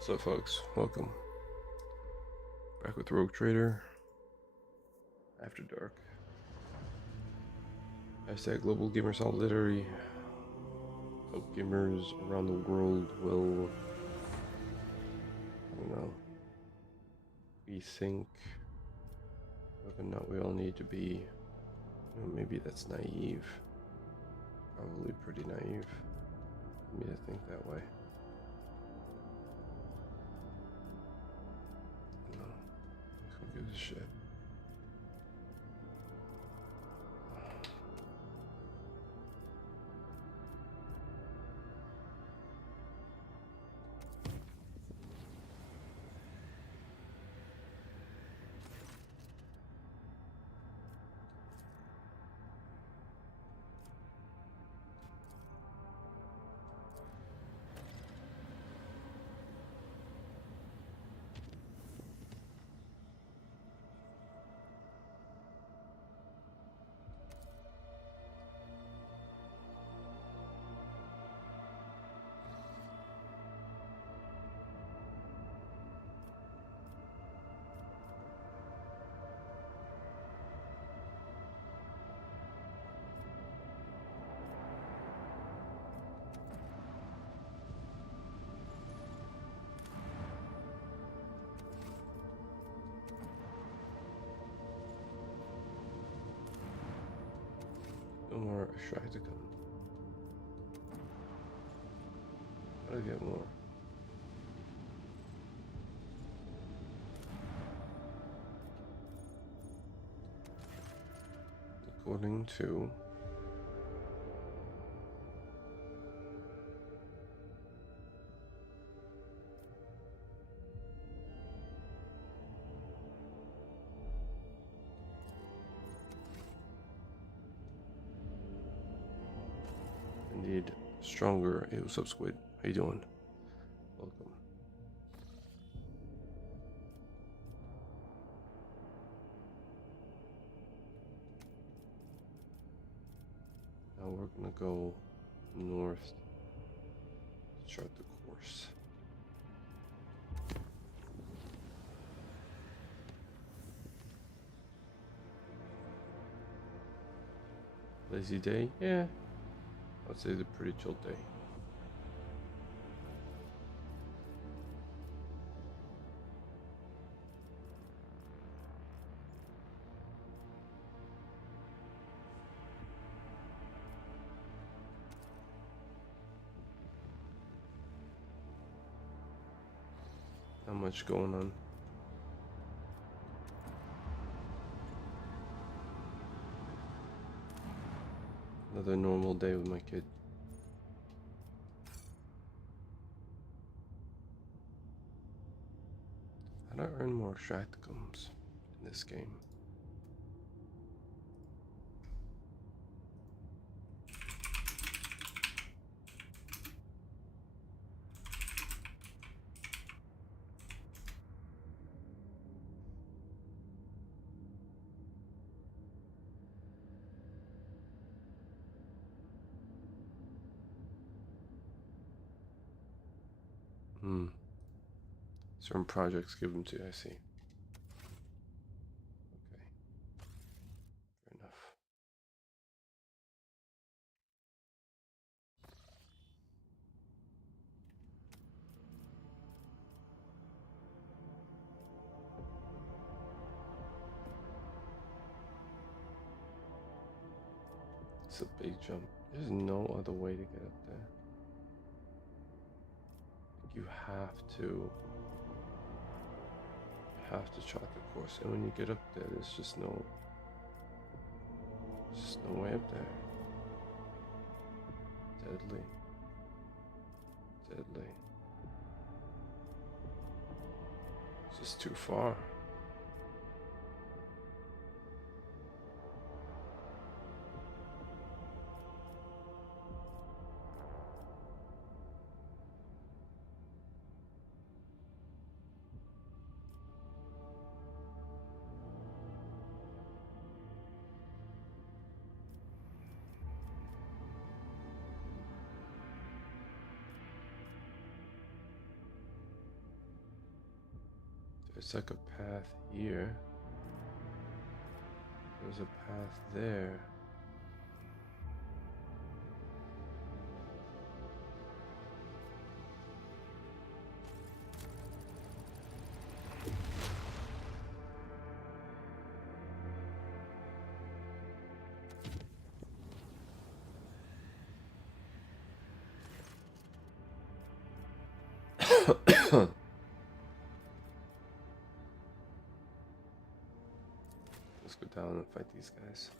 So folks, welcome back with Rogue Trader After Dark. Hashtag Global Gamer Solidarity. Hope gamers around the world will, I don't know, rethink whether or not we all need to be, maybe that's naive, probably pretty naive for me to think that way. I don't know, who gives a shit? No more Ashrakticum. Gotta get more. According to indeed stronger. Hey, what's up, Squid? How you doing? Welcome. Now we're gonna go north to chart the course. Lazy day? Yeah. I'd say it's a pretty chill day. Not much going on. Another normal day with my kid. How do I earn more Shacticums in this game? Certain projects give them to you, I see. Okay. Fair enough. It's a big jump. There's no other way to get up there. You have to chart the course, and when you get up there, there's just no way up there. Deadly. It's just too far. There's like a path here. There's a path there. Let's go down and fight these guys.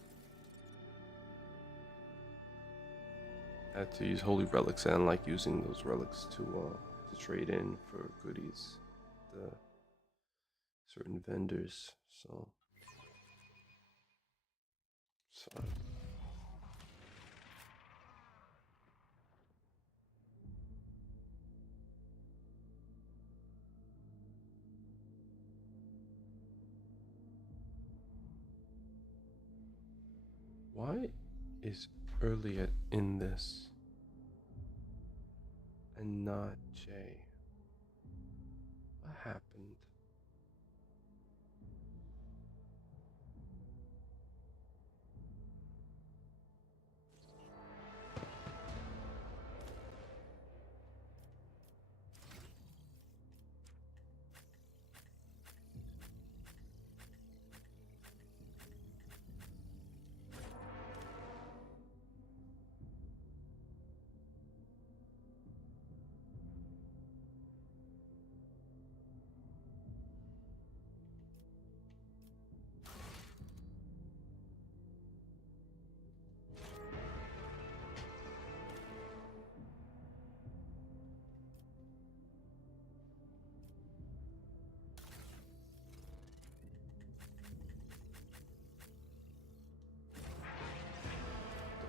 I had to use holy relics, and I like using those relics to trade in for goodies, the certain vendors. So why is Elliot in this and not Jay? What happened?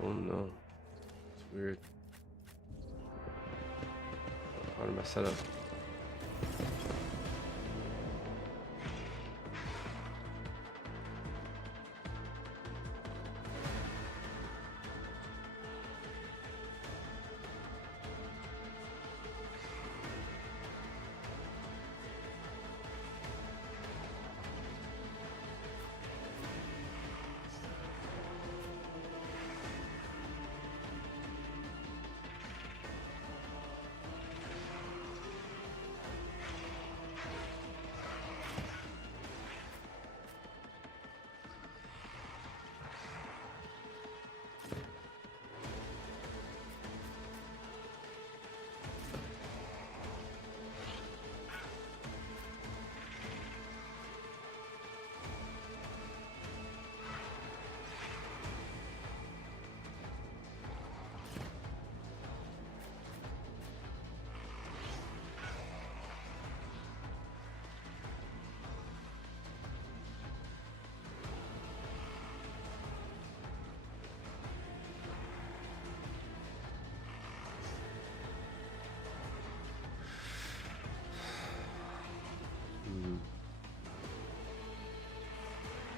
Don't know. It's weird. Part of my setup.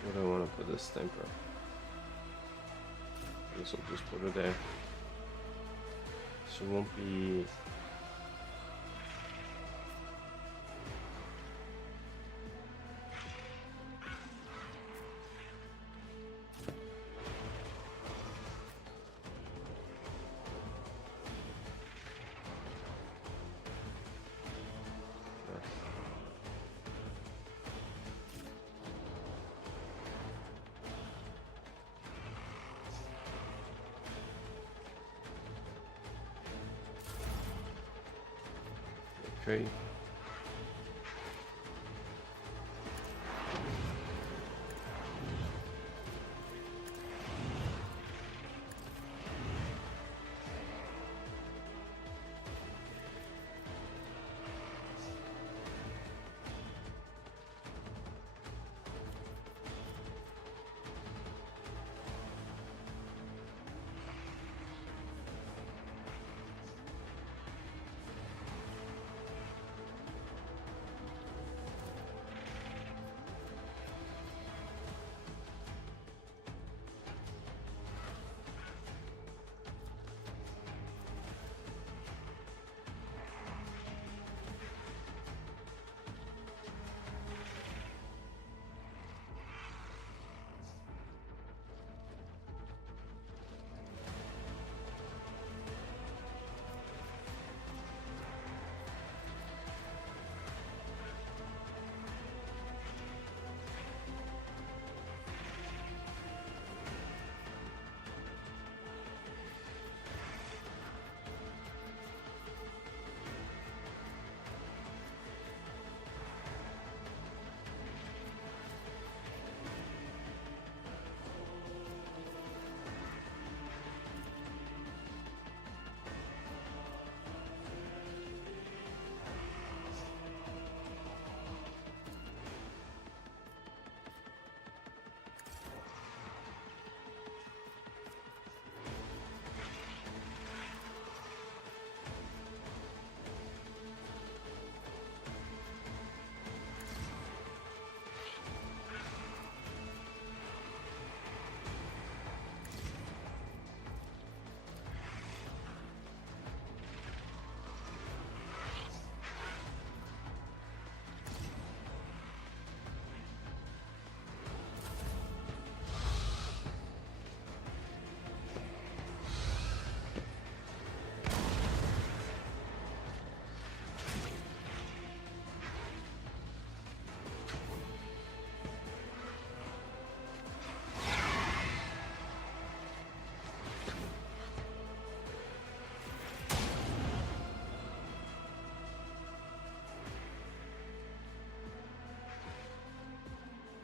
What do I want to put this stamper? I guess I'll just put her there. She won't be... Okay.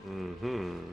Mm-hmm.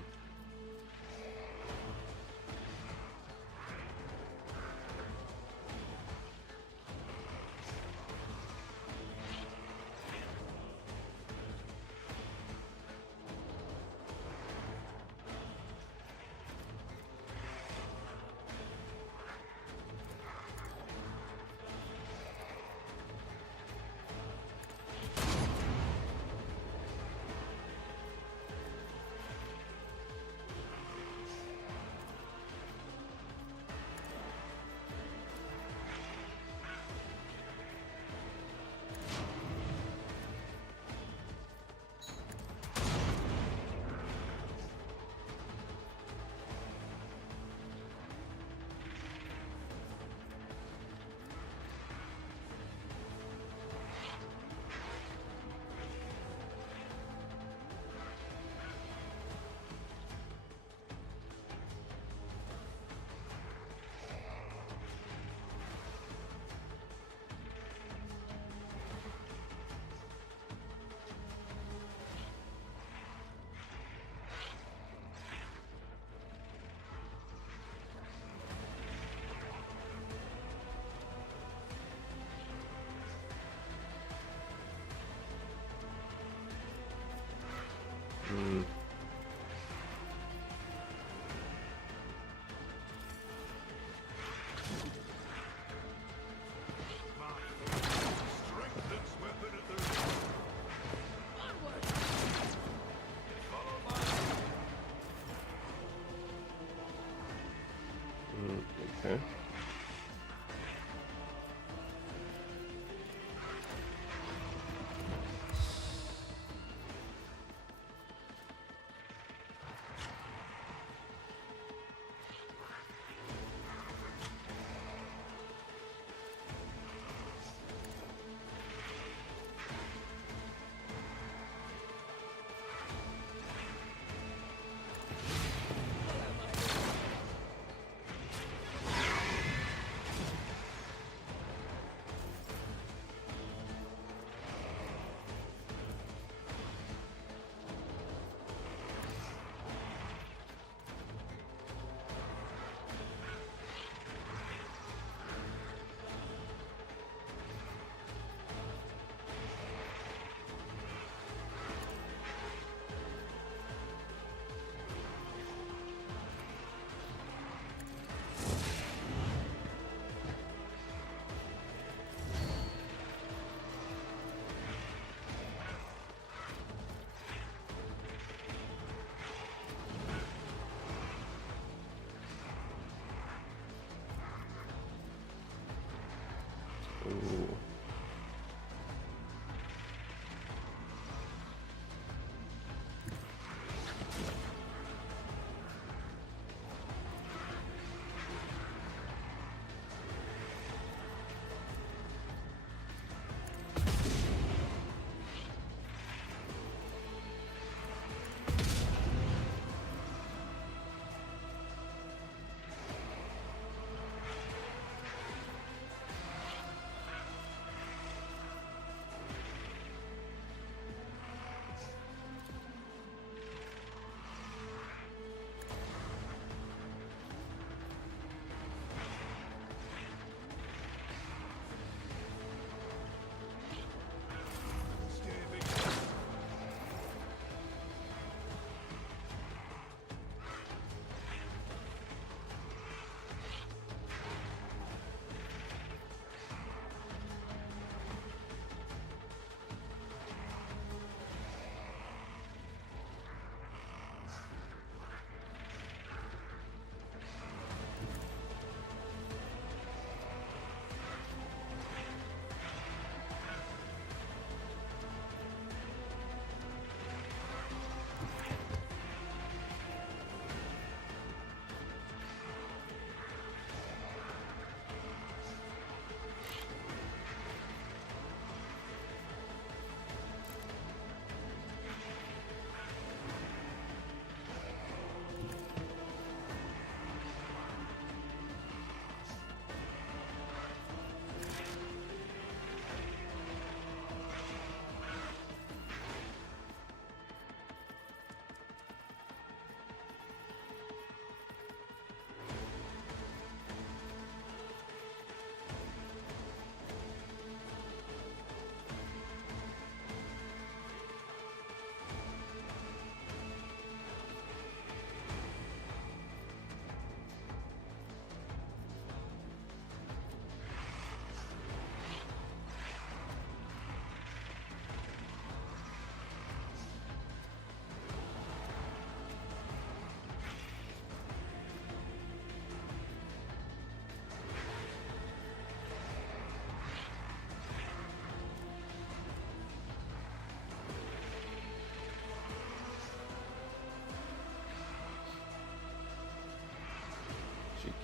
Mm. Mm, okay.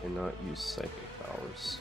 cannot use psychic powers.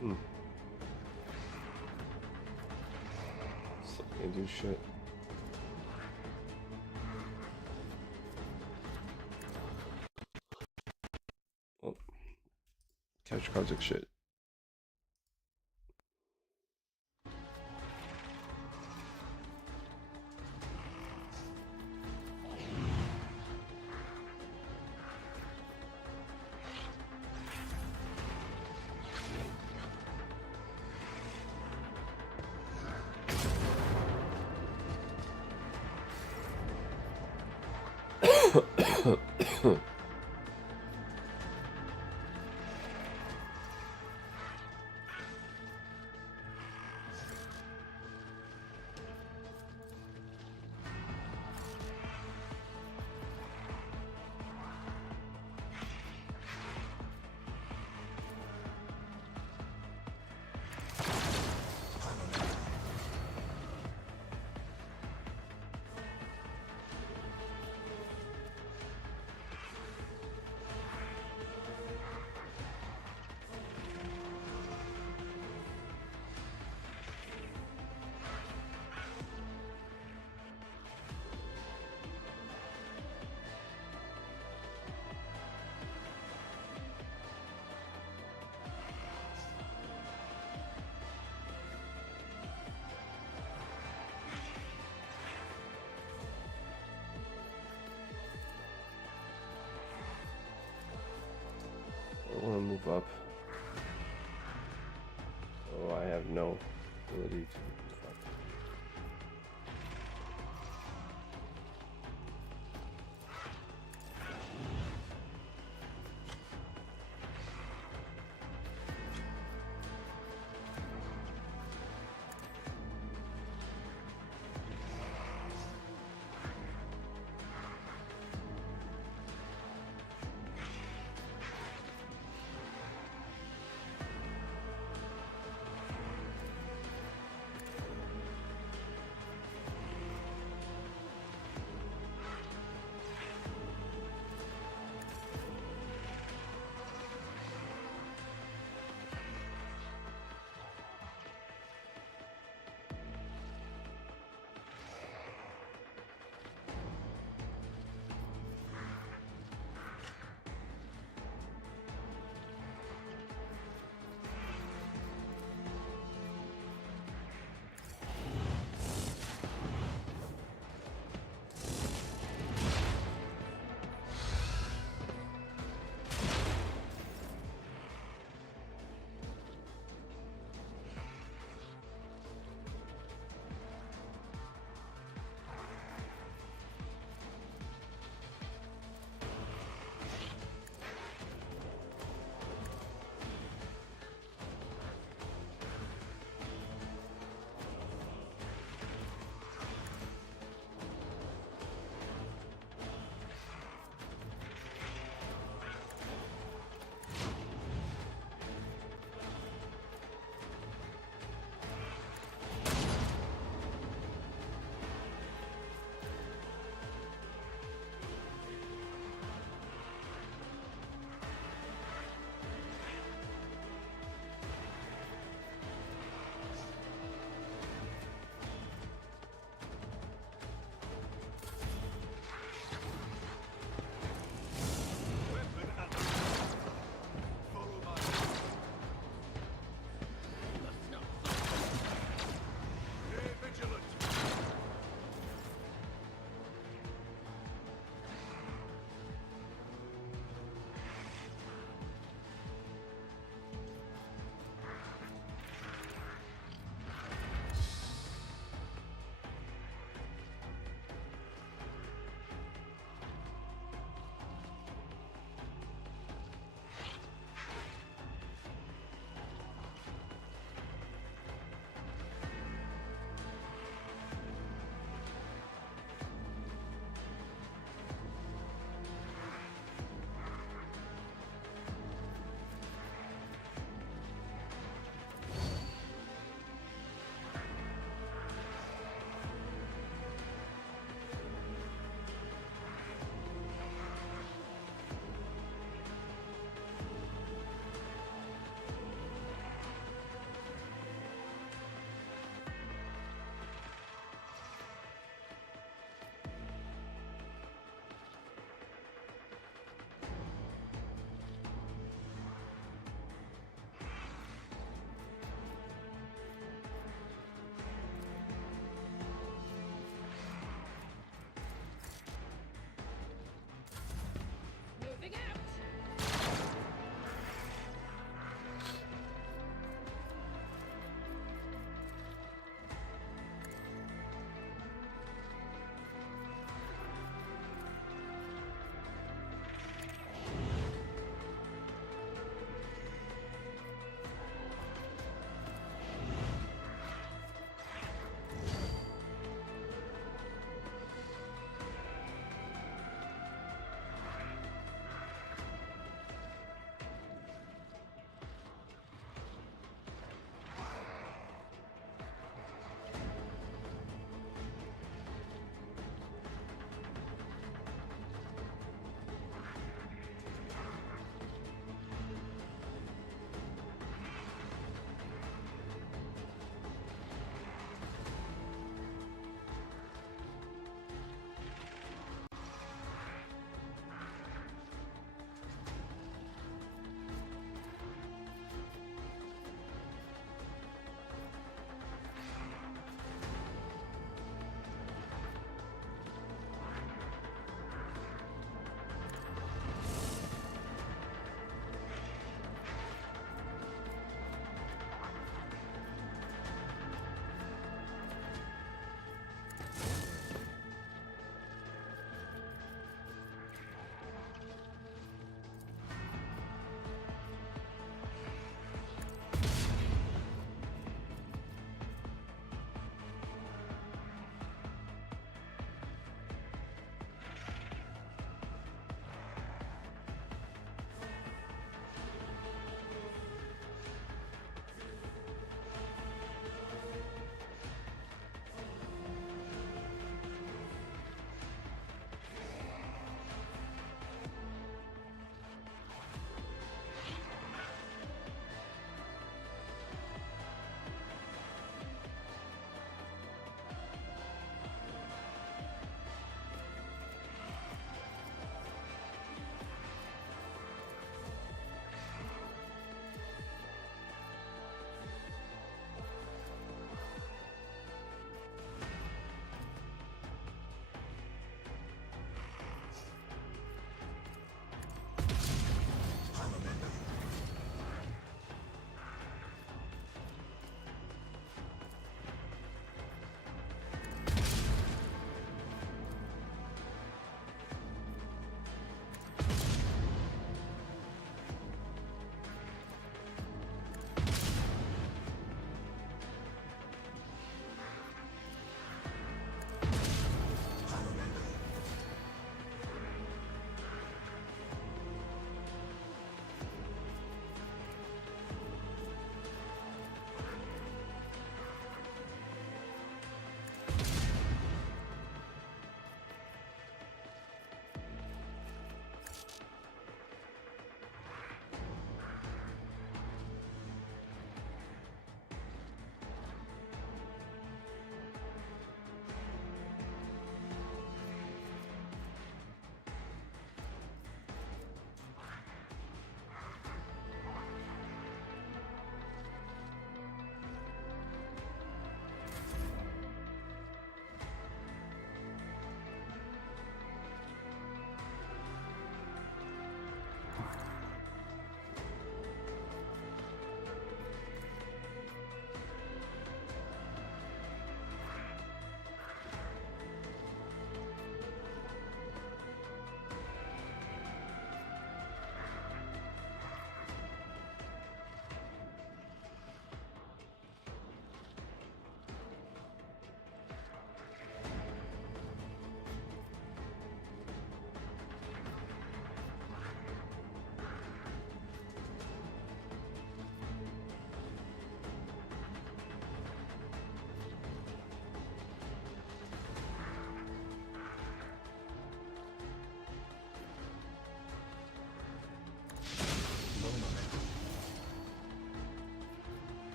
Hmm. Still can't do shit. Well, catch cards like shit. I want to move up. Oh, I have no ability to move up.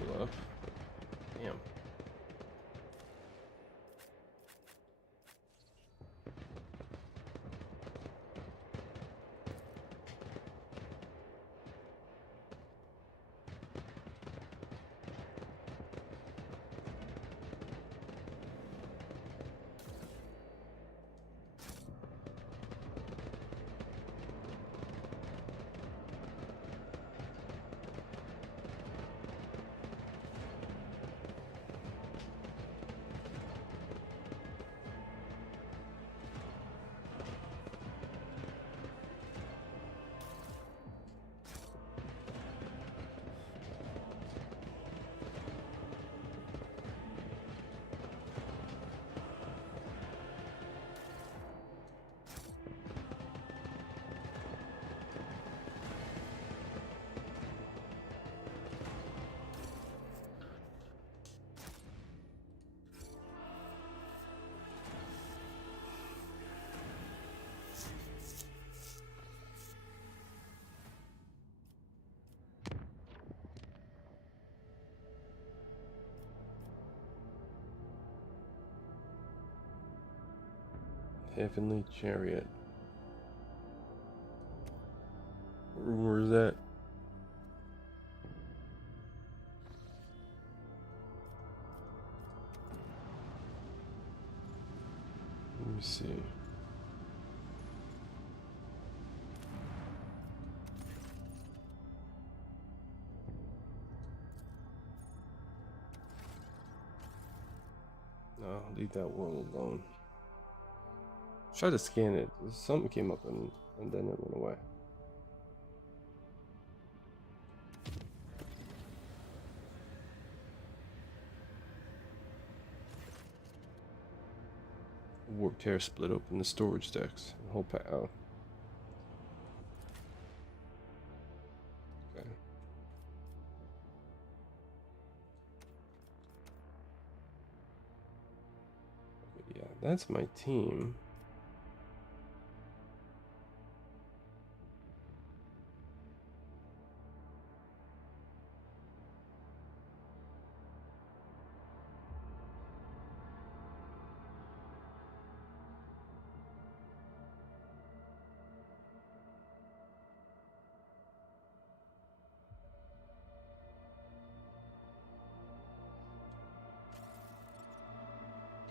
level up. Damn. Heavenly Chariot. Where's that? Let me see. No, leave that world alone. Try to scan it. Something came up and then it went away. Warp tear split open the storage decks. The whole pack. Oh. Okay. Yeah, that's my team.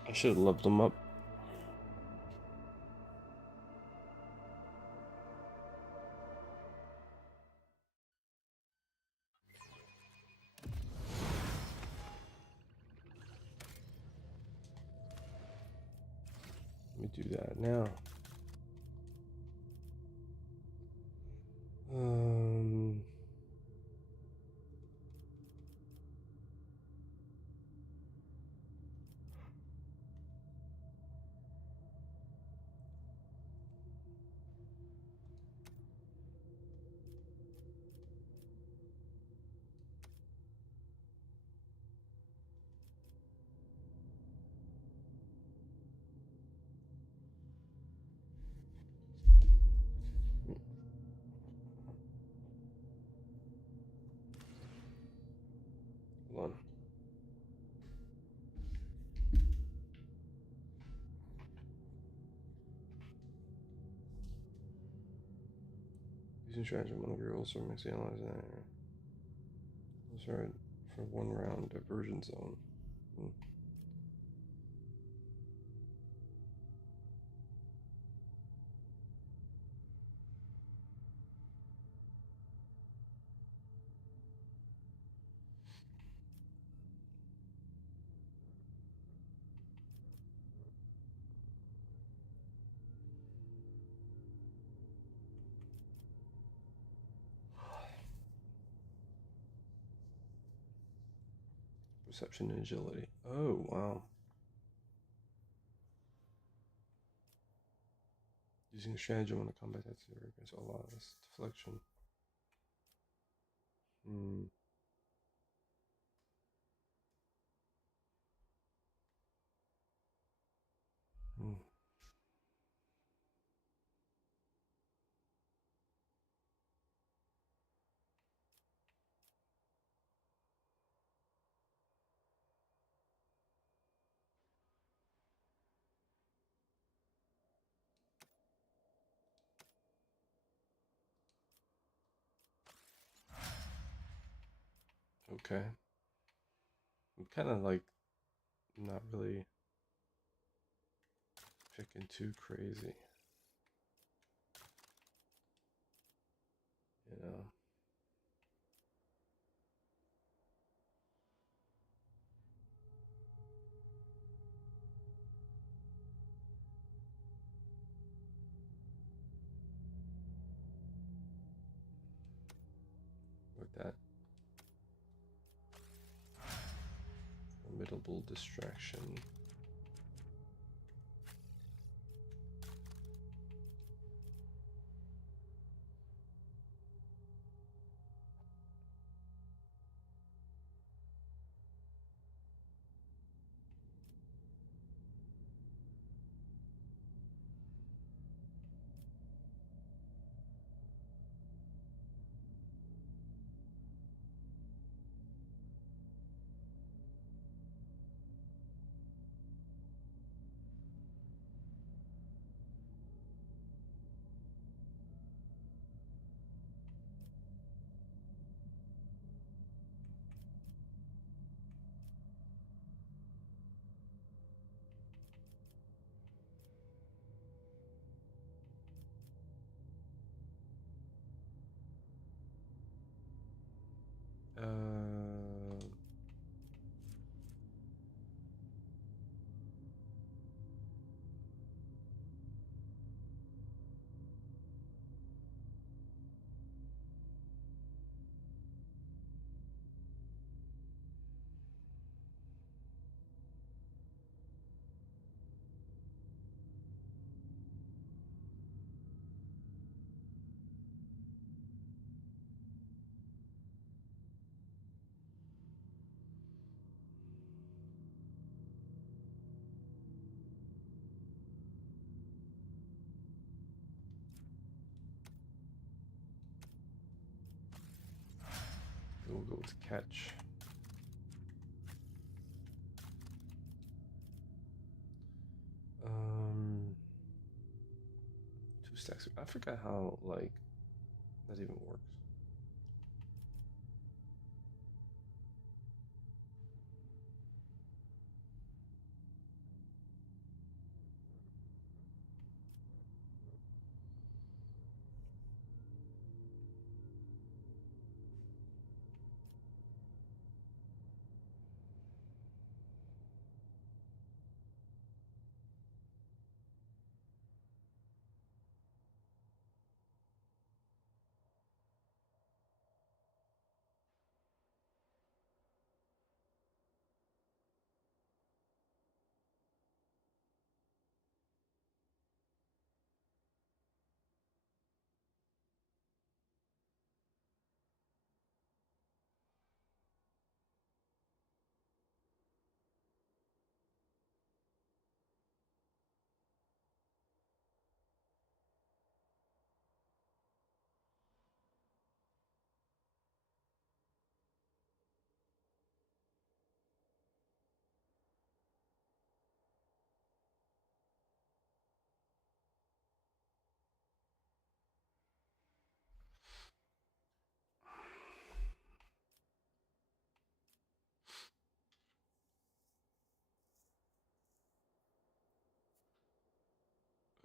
I should have leveled them up. Let me do that now. Hold on. Using strategy among the girls or mix analyze that. Those are for 1 round diversion zone. Perception and agility. Oh, wow. Using strategy when a combat that's against a lot of this deflection. Hmm. Hmm. Okay. I'm kind of like not really picking too crazy, you know. With that formidable distraction. Uh, we'll go with catch. Um, 2 stacks. I forgot how like that even works.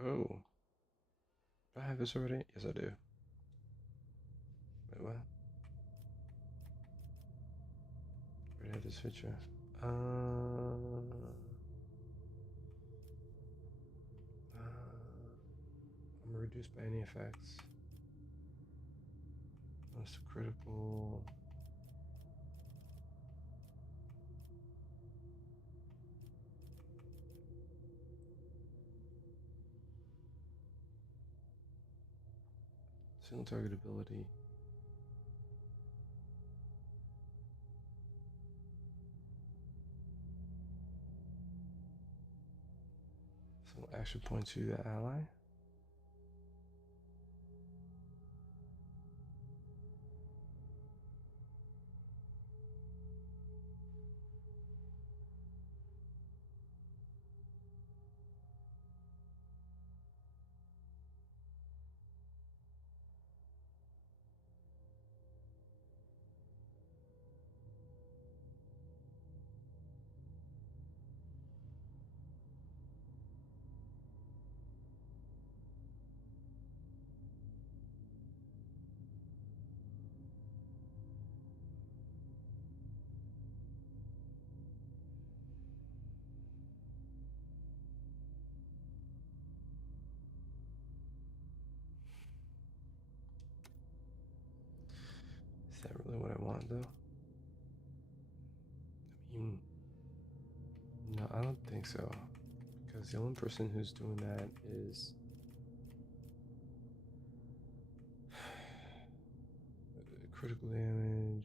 Oh, do I have this already? Yes, I do. Wait, what? Already have this feature. I'm reduced by any effects. Most critical. Single target ability. Single action point to the ally. want though? I mean, no, I don't think so. Because the only person who's doing that is critical damage.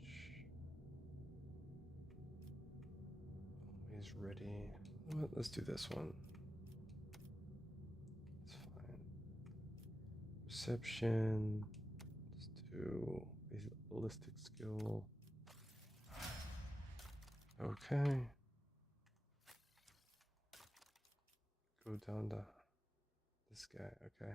Always ready. Let's do this one. It's fine. Perception. Let's do ballistic skill. Okay. Go down to this guy. Okay.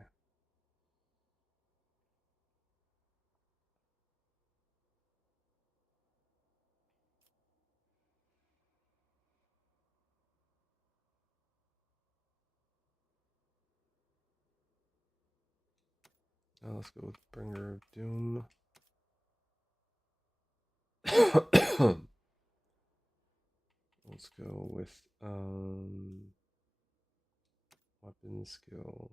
Now let's go with Bringer of Doom. Let's go with weapon skill.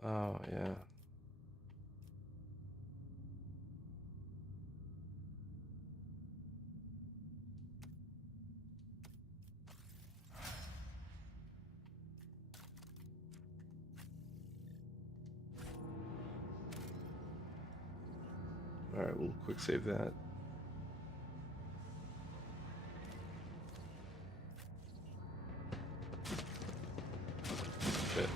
Oh yeah. All right, we'll quick save that. Shit.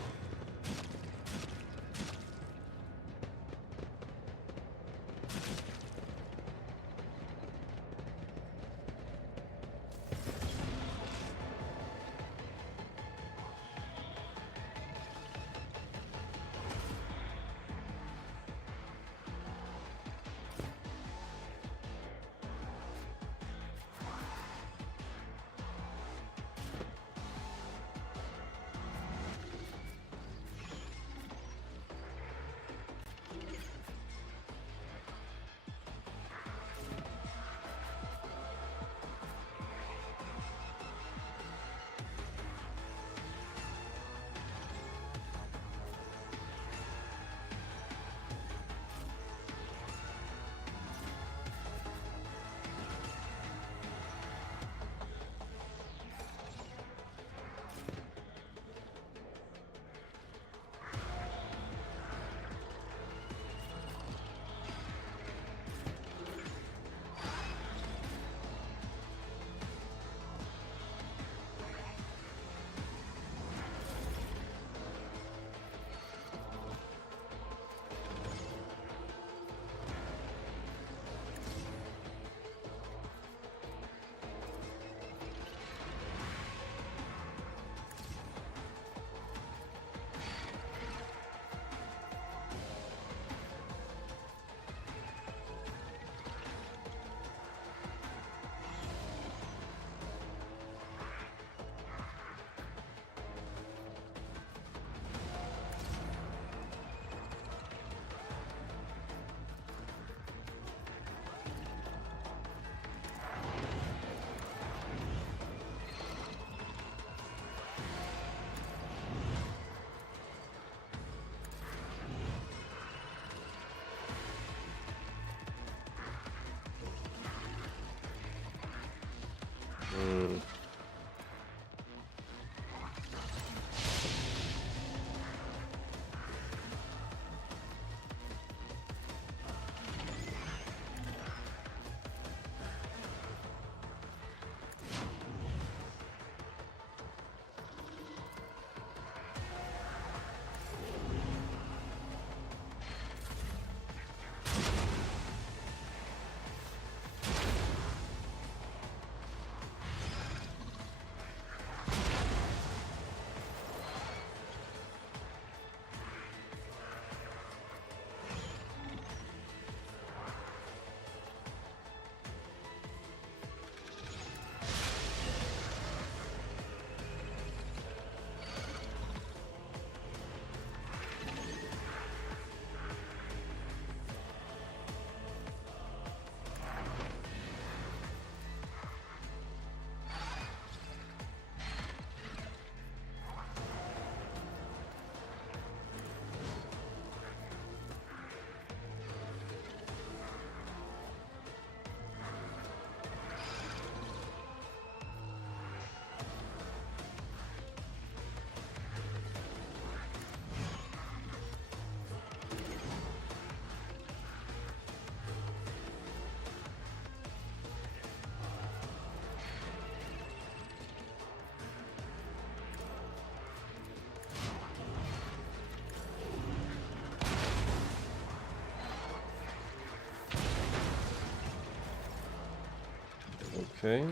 Okay.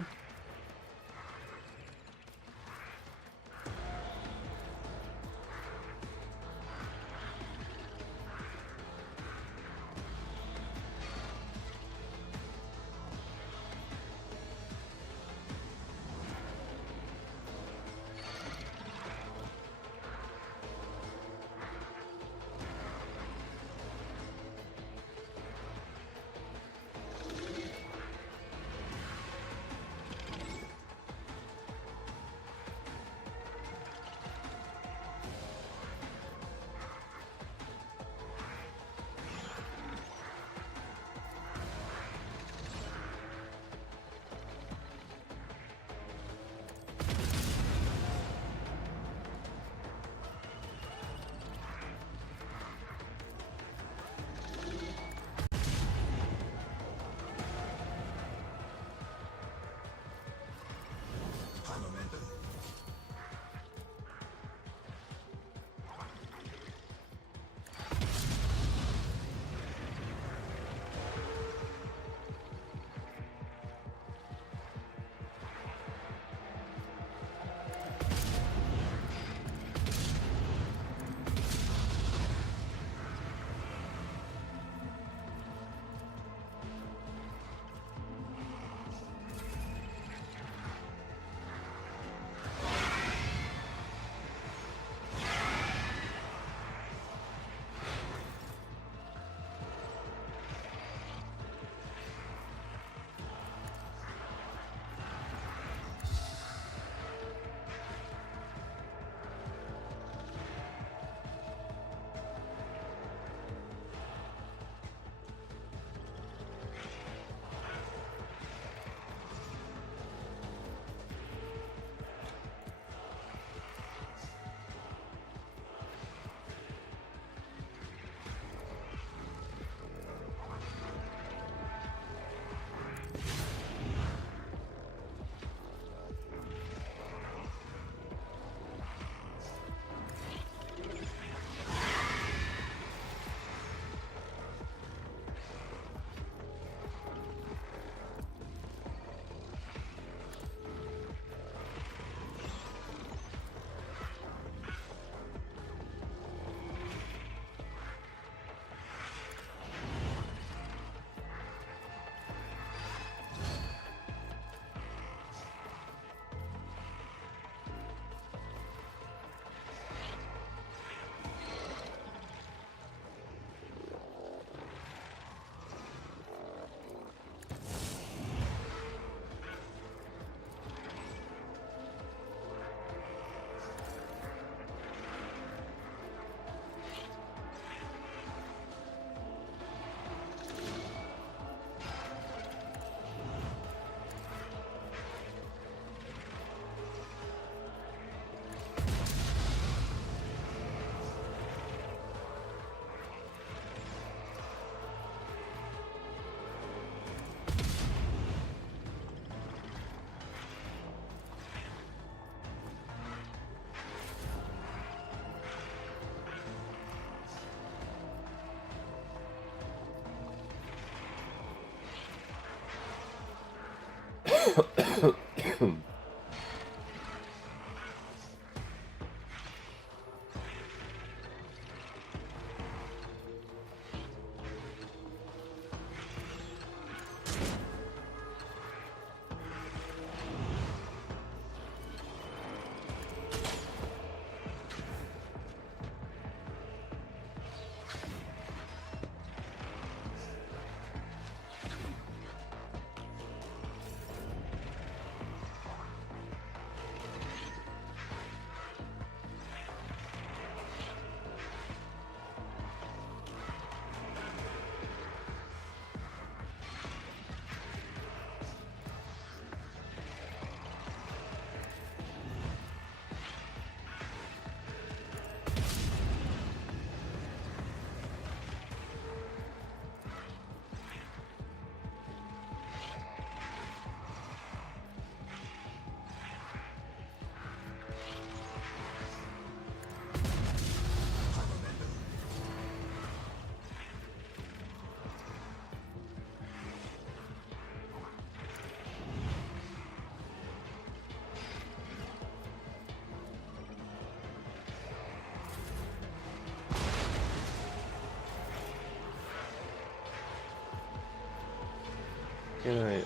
Can I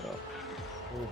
hold?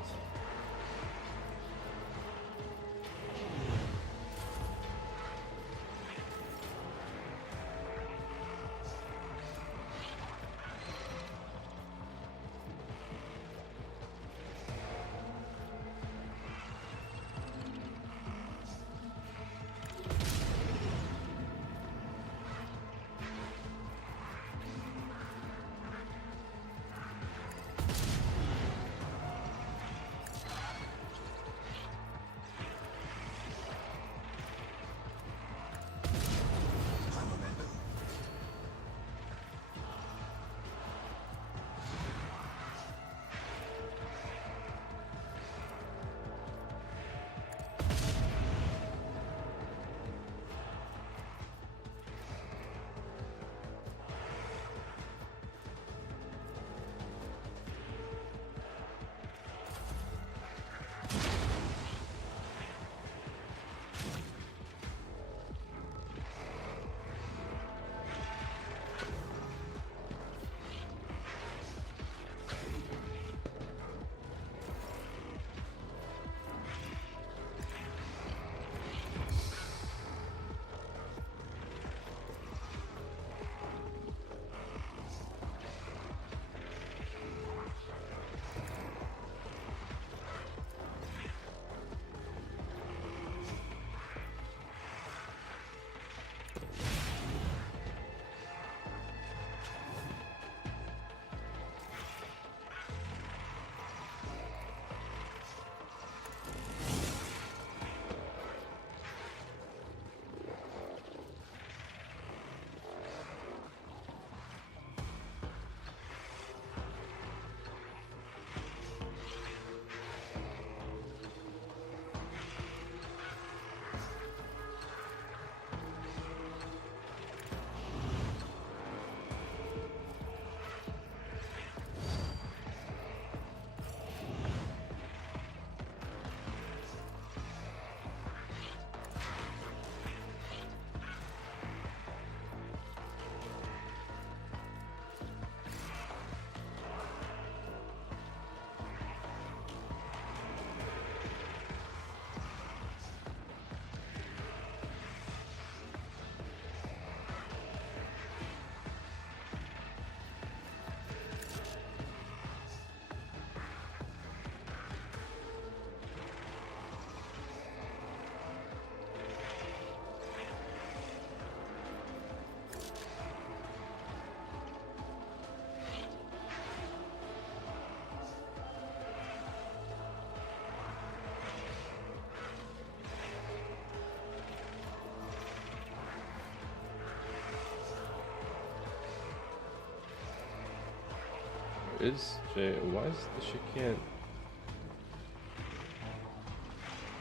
Is Jay? Why is the shit can't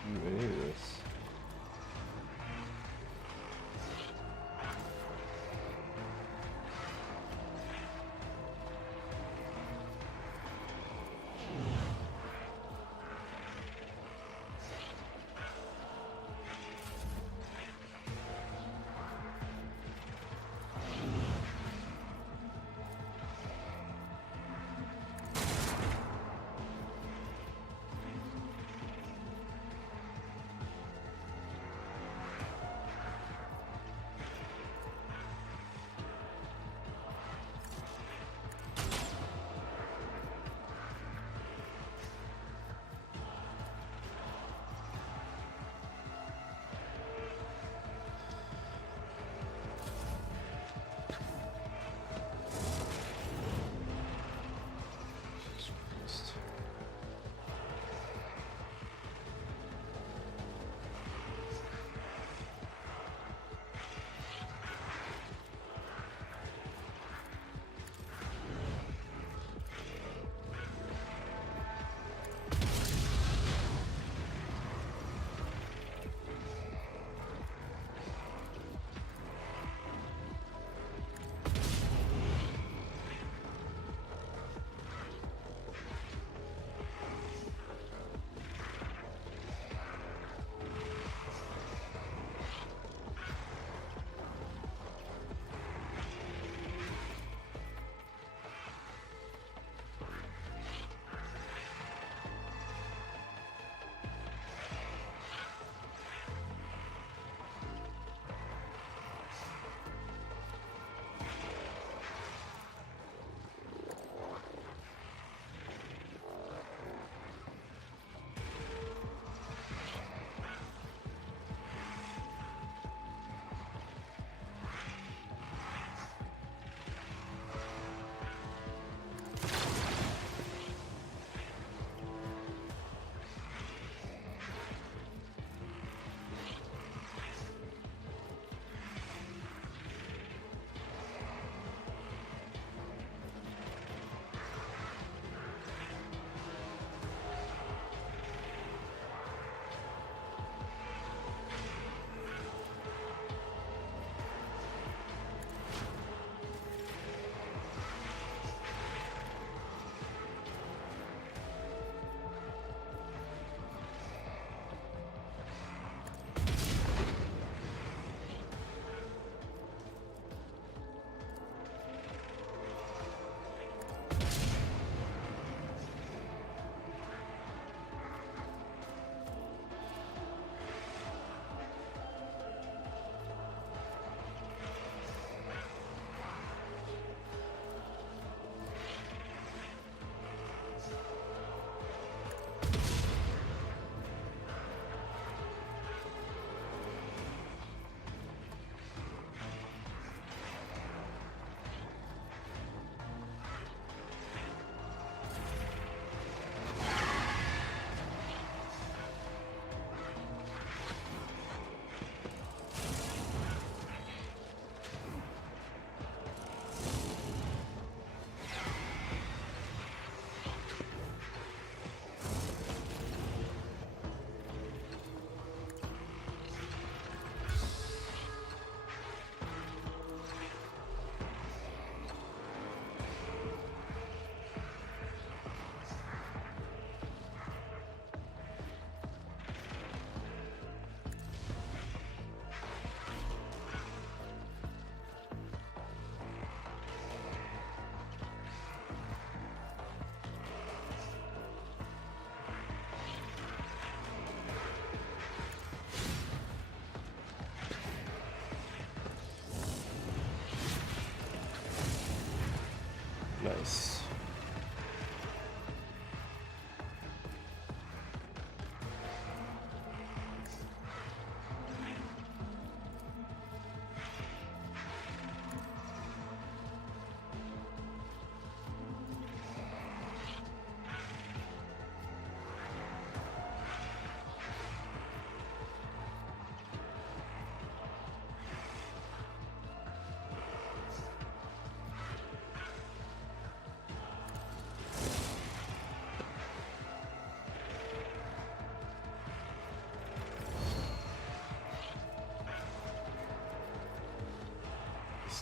do any of this?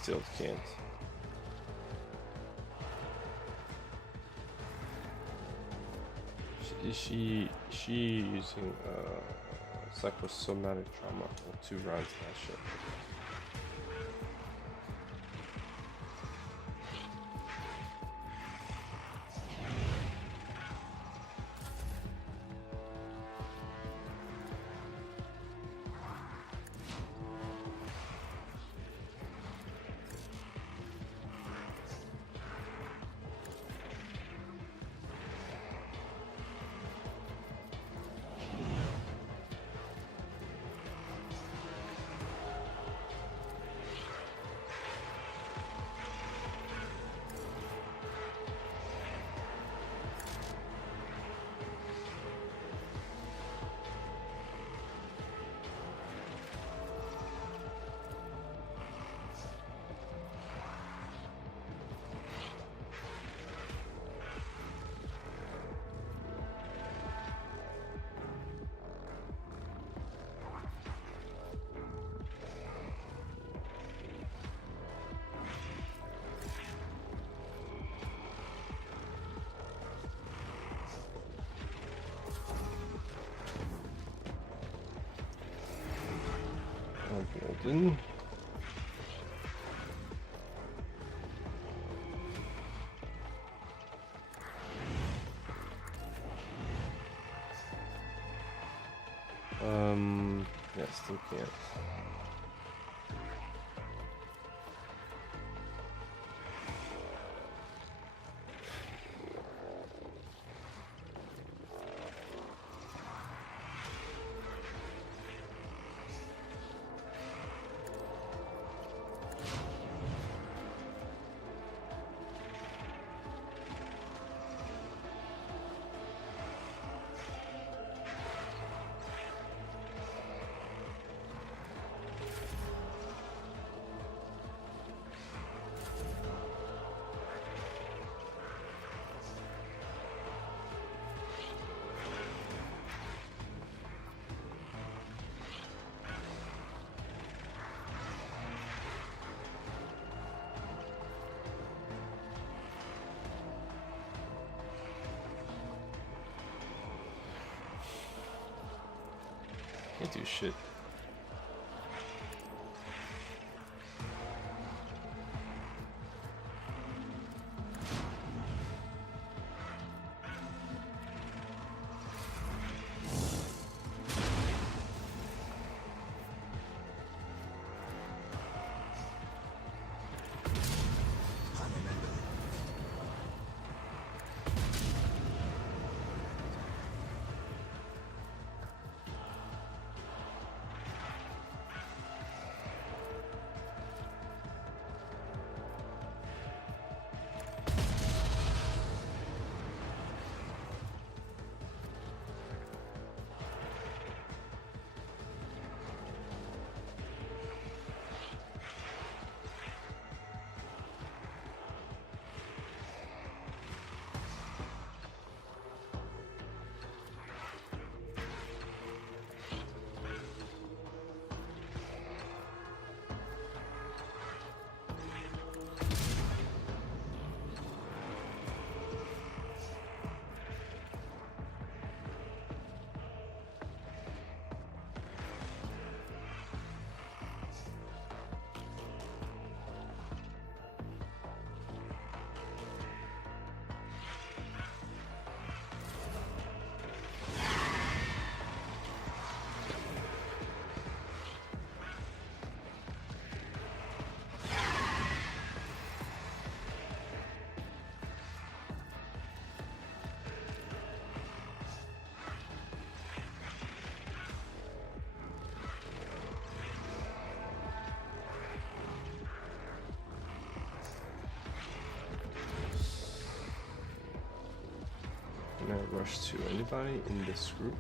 still can't. She using psychosomatic trauma or 2 rounds of that shit. Golden. Yeah, still can't. Can't do shit. Can I rush to anybody in this group?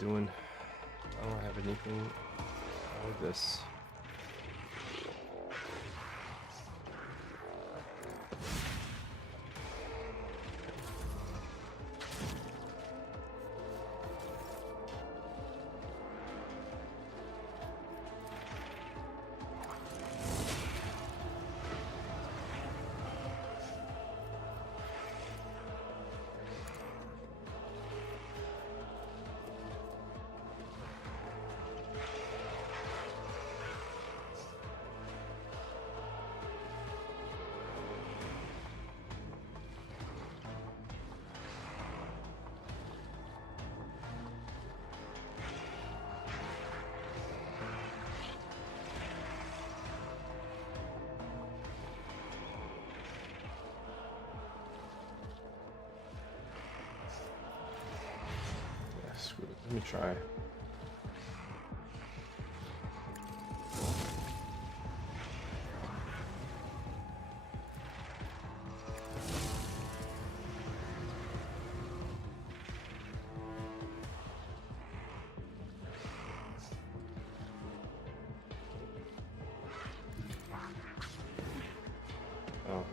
doing? I don't have anything for this. Screw it. Let me try. Oh.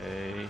Okay.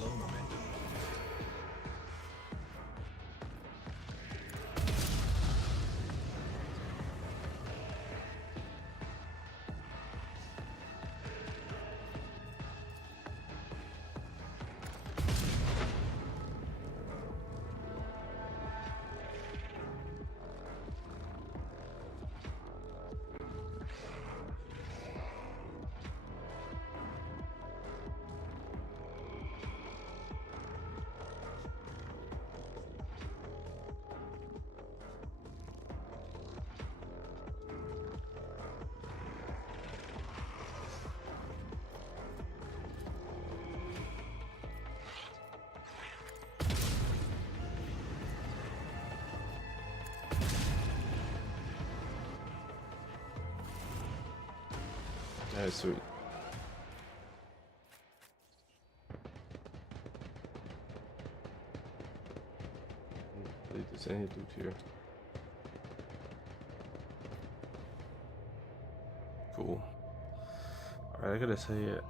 Low momentum. Alright, sweet. I believe there's any loot here. Cool. Alright, I gotta say it.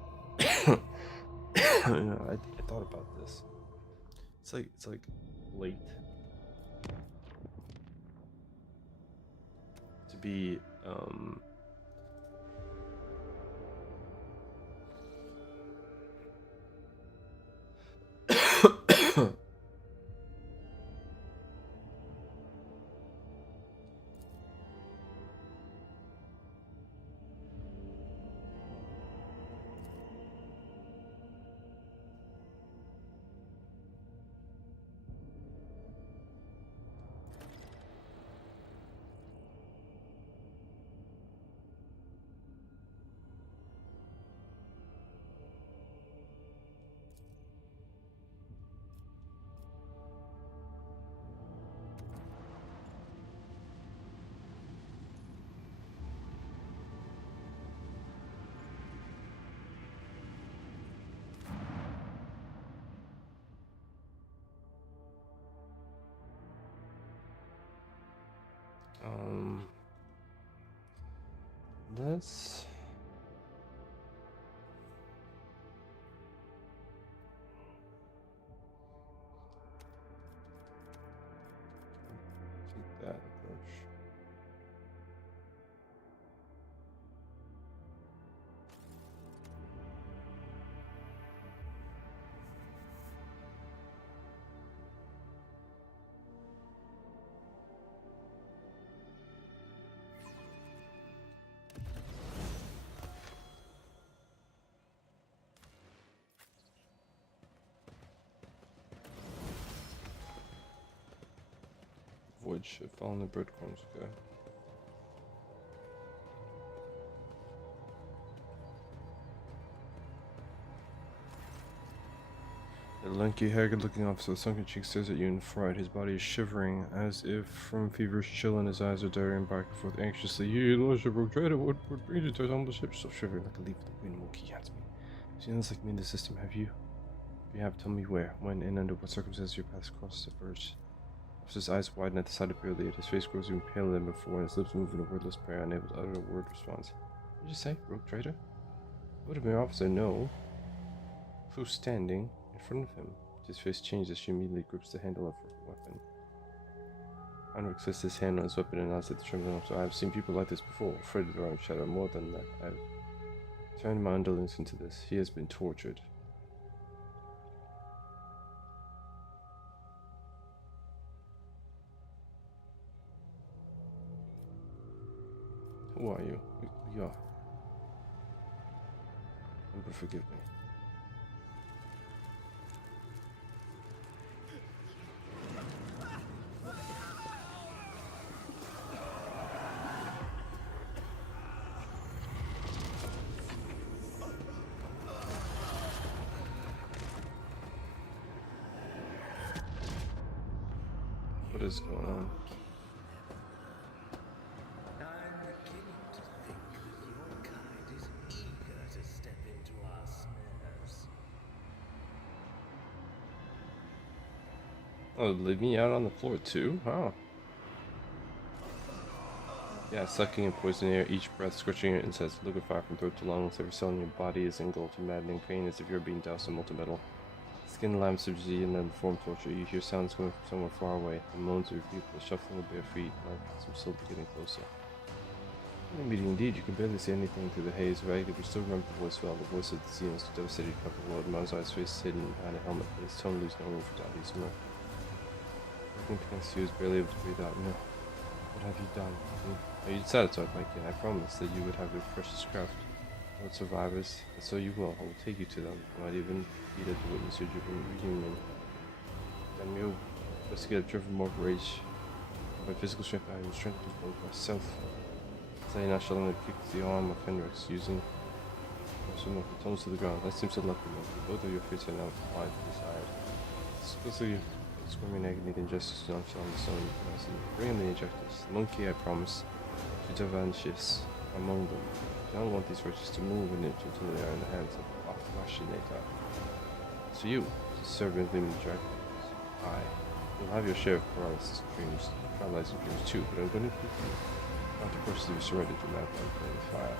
You know, I thought about this. It's like late to be let's take that. village. Following the breadcrumbs, okay. The lanky, haggard-looking officer with sunken cheeks stares at you in fright. His body is shivering, as if from feverish chill, and his eyes are darting back and forth anxiously. Your lordship, Rogue Trader, what brings you to our humble ship? Still shivering like a leaf with the wind, Monkey hands me. Seen this like me in the system, have you? If you have, tell me where, when, and under what circumstances your paths crossed at first. Officer's eyes widen at the sight of Barely. His face grows even paler than before, and his lips move in a wordless prayer, unable to utter a word response. What did you say, Rogue Trader? Would have been officer, no. Who's standing in front of him? His face changes as she immediately grips the handle of her weapon. Heinrich sets his hand on his weapon and nods at the trembling officer. I have seen people like this before, afraid of their own shadow. More than that, I've turned my underlings into this. He has been tortured. Who are you? We are. Emperor, forgive me. What is going on? I'm beginning to think that your kind is eager to step into our snares. Oh, leave me out on the floor too? Huh? Yeah, sucking in poison air, each breath scorching your insides, liquefy from throat to lungs. Every cell in your body is engulfed in maddening pain as if you're being doused in molten metal. Skin lamps subside and then form torture. You hear sounds coming from somewhere far away. The moans of your people, the shuffling of bare feet, like some silver getting closer. Indeed, you can barely see anything through the haze. Ragged, you still remember the voice well, the voice of the Xenos, the devastated couple of Lord Mozart's face hidden behind a helmet, but his tone leaves no room for doubt. He's mirth. Looking against you is barely able to breathe out. No. What have you done? Are you satisfied, Mikey? I promised that you would have your precious craft. Lord survivors, and so you will. I will take you to them. I might even be there to witness your reunion. Damn you. Investigator driven more rage. By physical strength, I will strengthen both myself. Saying I shall only kick the arm of Hendrix, using some of the tones to the ground. That seems to lucky, Monkey. Both of your fates are now applied to this eye. Supposedly, squirming agony, the injustice to nonchalant the sun. Bring in the injectors. The Monkey, I promise, to Devanchis among them. I don't want these riches to move an inch until they are in the hands of a machinator. So you, servant of the dragons, you'll have your share of paralysis dreams, paralyzing dreams too, but I'm going to keep you. Not the course you surrendered to map on the fire.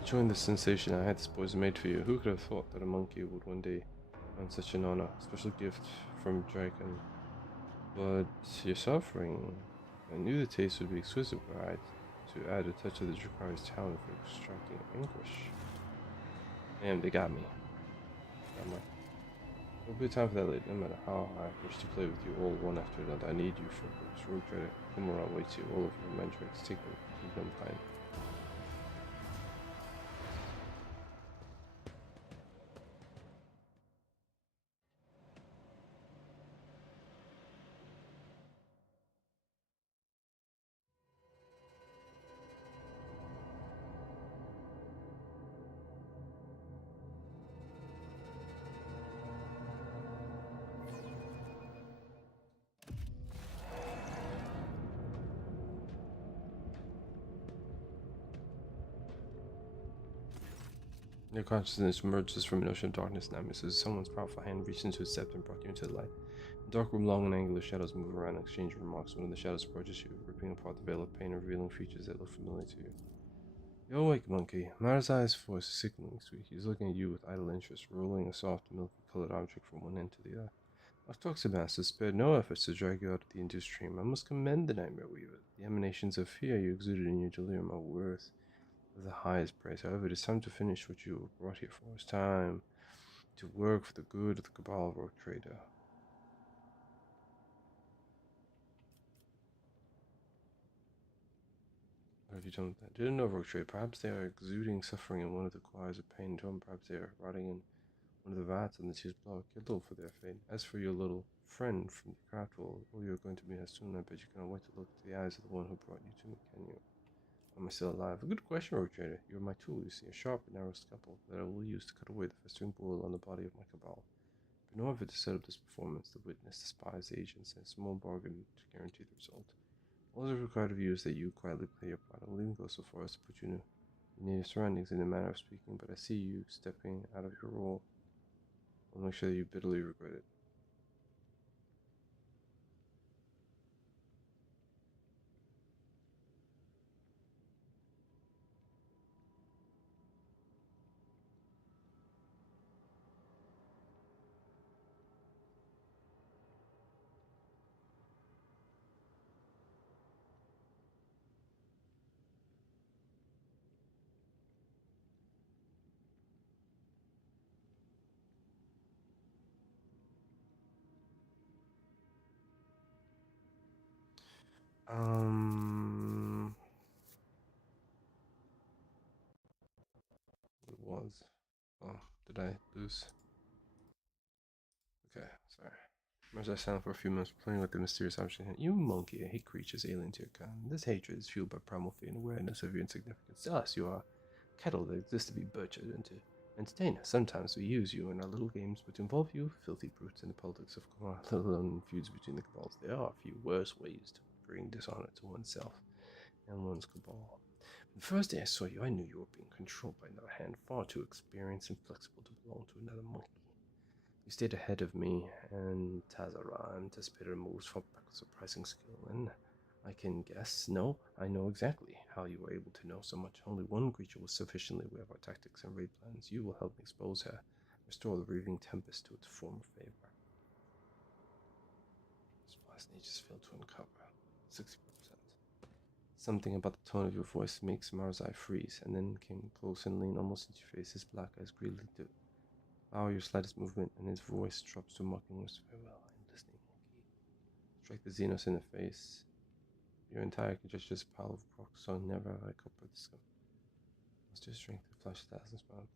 Enjoying the sensation I had this poison made for you. Who could have thought that a monkey would one day find such an honor? Special gift from dragon. But you're suffering. I knew the taste would be exquisite, but I had to add a touch of the Drakari's talent for extracting anguish. Damn, they got me. There'll be time for that later, no matter how I wish to play with you all one after another. I need you for this road trader. Come around, wait you. All of your mandrakes, take them, keep them kind. Your consciousness emerges from an ocean of darkness and as someone's powerful hand reached into its depth and brought you into the light. The dark room, long and angular shadows move around and exchange remarks. One of the shadows approaches you, ripping apart the veil of pain, revealing features that look familiar to you. You're awake, Monkey. Mara's voice is sickeningly sweet. He's looking at you with idle interest, rolling a soft, milky-colored object from one end to the other. Our Toxamaster spared no efforts to drag you out of the induced stream. I must commend the Nightmare Weaver. The emanations of fear you exuded in your delirium are worth the highest praise. However, it is time to finish what you were brought here for. It's time to work for the good of the Cabal Rogue Trader. What have you done with that? Didn't know, Rogue Trader. Perhaps they are exuding suffering in one of the choirs of pain to them. Perhaps they are rotting in one of the vats on the tear's blood. Kindle for their fate. As for your little friend from the craft world, all you're going to be as soon, I bet you cannot wait to look at the eyes of the one who brought you to me, can you? Am I still alive? A good question, Rogue Trader. You are my tool, you see, a sharp and narrow scalpel that I will use to cut away the festering boil on the body of my cabal. But in order to set up this performance, the witness, the spies, the agents, and a small bargain to guarantee the result. All that is required of you is that you quietly play your part. I will even go so far as to put you in your native surroundings in a manner of speaking, but I see you stepping out of your role. I'll make sure that you bitterly regret it. It was. Oh, did I lose? Okay, sorry. As I sat for a few minutes playing with the mysterious object, you monkey, I hate creatures alien to your kind. This hatred is fueled by primal fear and awareness of your insignificance. To us, you are cattle that exist to be butchered and to entertain us. Sometimes we use you in our little games, but to involve you, filthy brutes, in the politics of Kamar, let alone feuds between the cabals, there are a few worse ways to bring dishonor to oneself and one's cabal. The first day I saw you, I knew you were being controlled by another hand, far too experienced and flexible to belong to another monkey. You stayed ahead of me, and Tazara anticipated moves with surprising skill, and I can guess. No, I know exactly how you were able to know so much. Only one creature was sufficiently aware of our tactics and raid plans. You will help me expose her, restore the raving tempest to its former favor. Splash just failed to uncover 60%. Something about the tone of your voice makes Marzai freeze, and then came close and leaned almost into your face. His black eyes greedily devour your slightest movement, and his voice drops to a mocking whisper. Farewell, I am listening, monkey. Strike the Xenos in the face. Your entire congestion is a pile of rocks, so never have I coped with this. Must your strength to flash thousands pounds.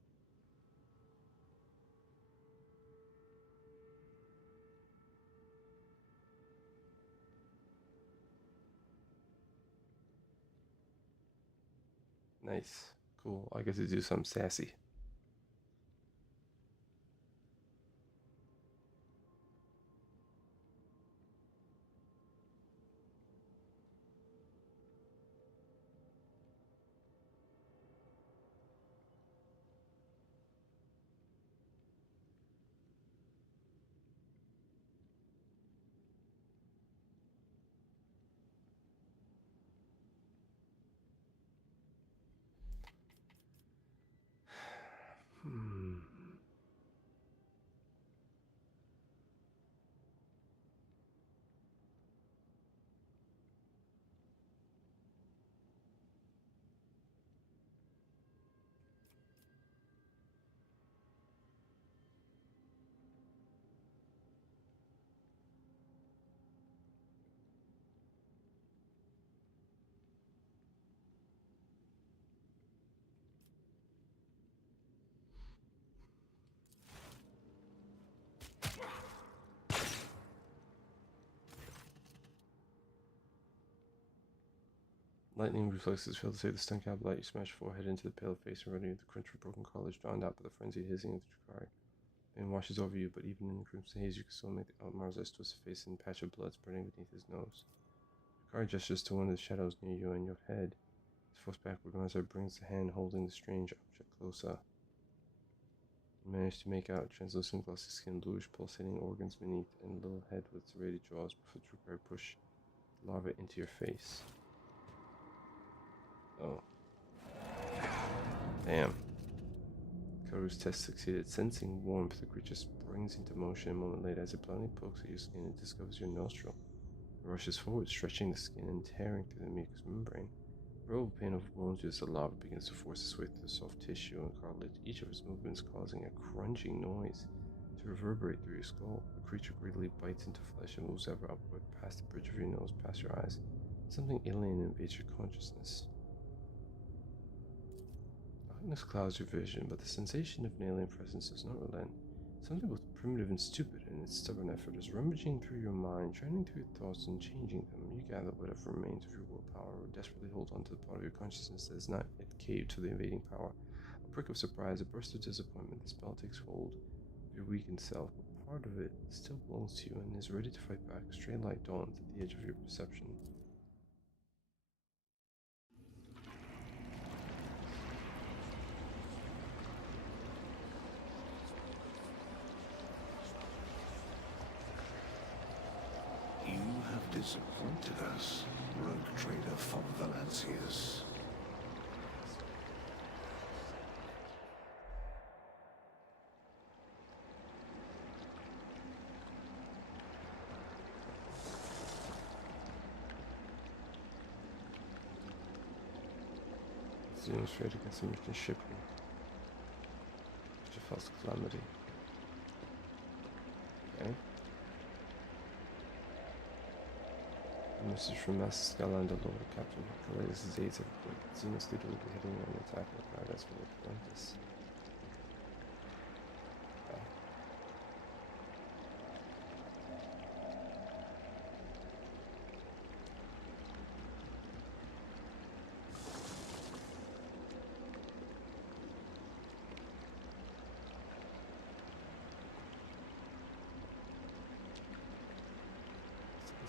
Nice. Cool. I get to do something sassy. Hmm. Lightning reflexes fail to save the stun cap light. You smash forehead into the pale face and running the crunch of broken collars, drowned out by the frenzied hissing of the Drakari. And washes over you, but even in the crimson haze, you can still make out Marzai's twisted face and patch of blood spreading beneath his nose. Drakari gestures to one of the shadows near you, and your head is forced backward. Marzai brings the hand holding the strange object closer. You manage to make out translucent glossy skin, bluish pulsating organs beneath, and a little head with serrated jaws before Drakari push the larva into your face. Oh. Damn. Toru's test succeeded. Sensing warmth, the creature springs into motion. A moment later, as it blindly pokes at your skin, it discovers your nostril. It rushes forward, stretching the skin and tearing through the mucous membrane. The roll pain overwhelms you as the lava begins to force its way through the soft tissue and cartilage, each of its movements causing a crunching noise to reverberate through your skull. The creature greedily bites into flesh and moves ever upward, past the bridge of your nose, past your eyes. Something alien invades your consciousness. Darkness clouds your vision, but the sensation of an alien presence does not relent. Something both primitive and stupid in its stubborn effort is rummaging through your mind, churning through your thoughts and changing them. You gather whatever remains of your willpower, or desperately hold on to the part of your consciousness that has not yet caved to the invading power. A prick of surprise, a burst of disappointment, the spell takes hold of your weakened self, but part of it still belongs to you and is ready to fight back. A stray light dawns at the edge of your perception. You have disappointed us, rogue trader von Valancius. Xenos trade against the merchant shipping. Such a false calamity. Okay. A message from Master Skylander Lord Captain Calais' aides have reported that Xenos leader will be heading on an attack on the paradise for Atlantis. Okay.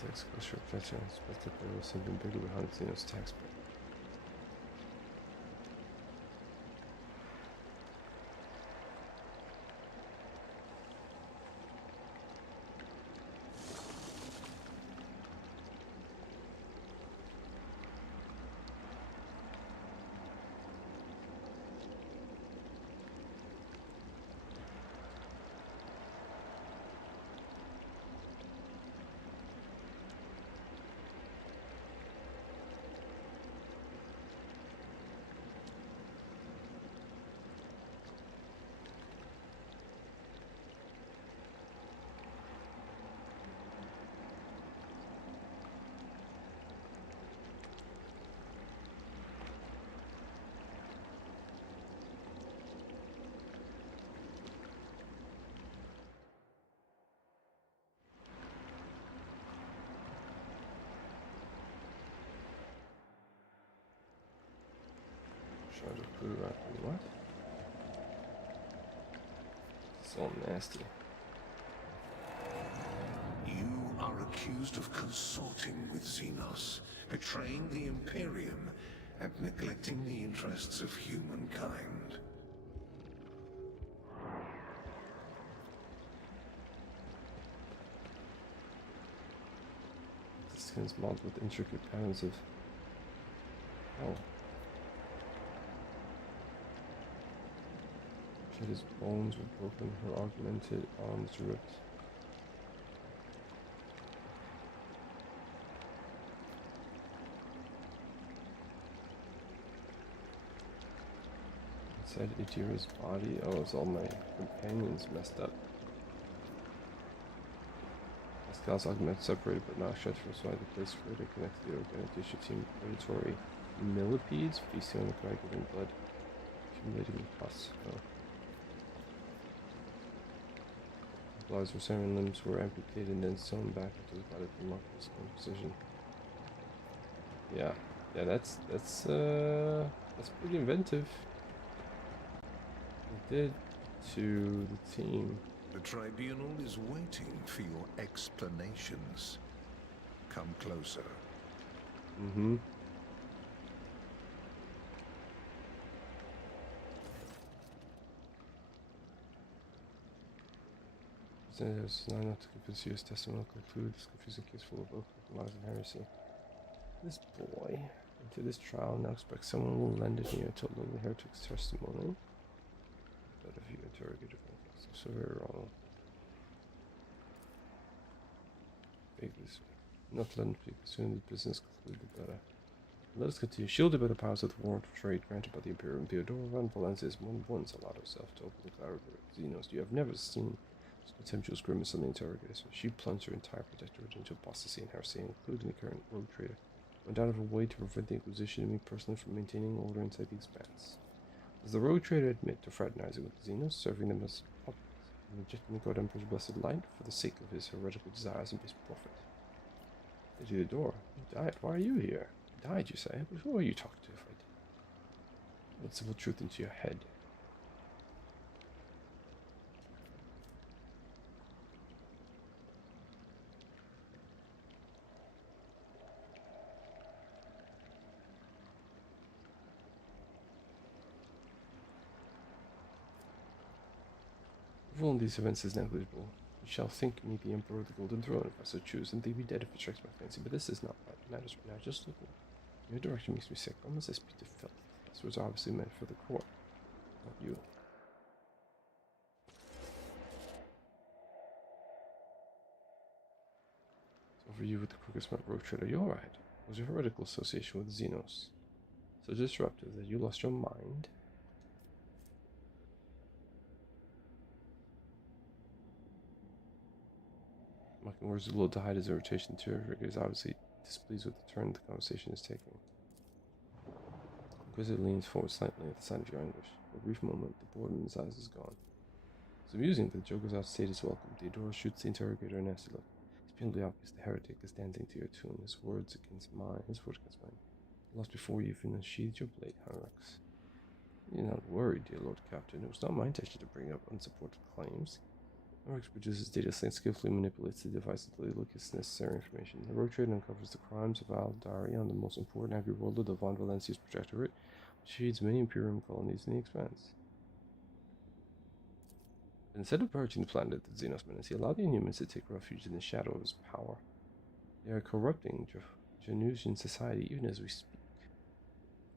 Text closer pressure and suspect that there was something bigger behind Xenos' tax bill. Shard of blue rapid. What? So nasty. You are accused of consorting with Xenos, betraying the Imperium, and neglecting the interests of humankind. The skin is modeled with intricate patterns of. Oh. His bones were broken, her augmented arms ripped. Inside Itira's body, oh, it's all my companions messed up. Pascal's augment separated but not shut from side the place where they connect to the organic tissue team. Predatory millipedes feasting on the coagulating blood, accumulating the pus. Oh. Blood's receiving limbs were amputated and then sewn back into the body with remarkable skill and precision. Yeah, that's pretty inventive. It did to the team. The tribunal is waiting for your explanations. Come closer. Mm-hmm. There's not enough to convince you. His testimony will conclude this confusing case full of both lies and heresy. This boy, into this trial, now expect someone will lend an ear to a lonely heretic's testimony. But if interrogator. So very wrong. Vaguely. Not letting people assume the business conclude the better. Let us continue. Shielded by the powers of the warrant of trade granted by the Imperium, Theodora van Valencia has once allowed herself to openly collaborate with Xenos. You have never seen this contemptuous grimace on the interrogator. She plunged her entire protectorate into apostasy and heresy, including the current rogue trader. Went out of her way to prevent the Inquisition and me personally from maintaining order inside the Expanse. Does the rogue trader admit to fraternizing with the Xenos, serving them as puppets, and rejecting the God Emperor's blessed light for the sake of his heretical desires and base profit? Theodora, you died. Why are you here? Died, you say? But who are you talking to if I did? Let simple truth into your head. Rule on these events is negligible. You shall think me the Emperor of the Golden Throne if I so choose, and think me dead if it strikes my fancy, but this is not what matters right now. Just looking. Your direction makes me sick. Why must I speak to filth? This was obviously meant for the court, not you. It's over you with the crooked smart rogue trader. You're alright. Was your heretical association with Xenos so disruptive that you lost your mind? Mocking words a little to hide his irritation. Terrific is obviously displeased with the turn the conversation is taking. Inquisitor leans forward slightly at the sight of your anguish. For a brief moment, the boredom in his eyes is gone. It's amusing, but the joke goes outstayed his welcome. Theodora shoots the interrogator a nasty look. It's painfully obvious the heretic is dancing to your tune. His words against mine. Lost before you even unsheathed your blade, Hyrux. You're not worried, dear Lord Captain. It was not my intention to bring up unsupported claims. Hyrux produces data and skillfully manipulates the device until he locates necessary information. The rogue trader uncovers the crimes of Aldaria on the most important agri-world of the Von Valencia's protectorate, which feeds many Imperium colonies in the Expanse. Instead of purging the planet of the Xenos menace, he allowed the Inhumans to take refuge in the shadow of his power. They are corrupting Genusian society even as we speak.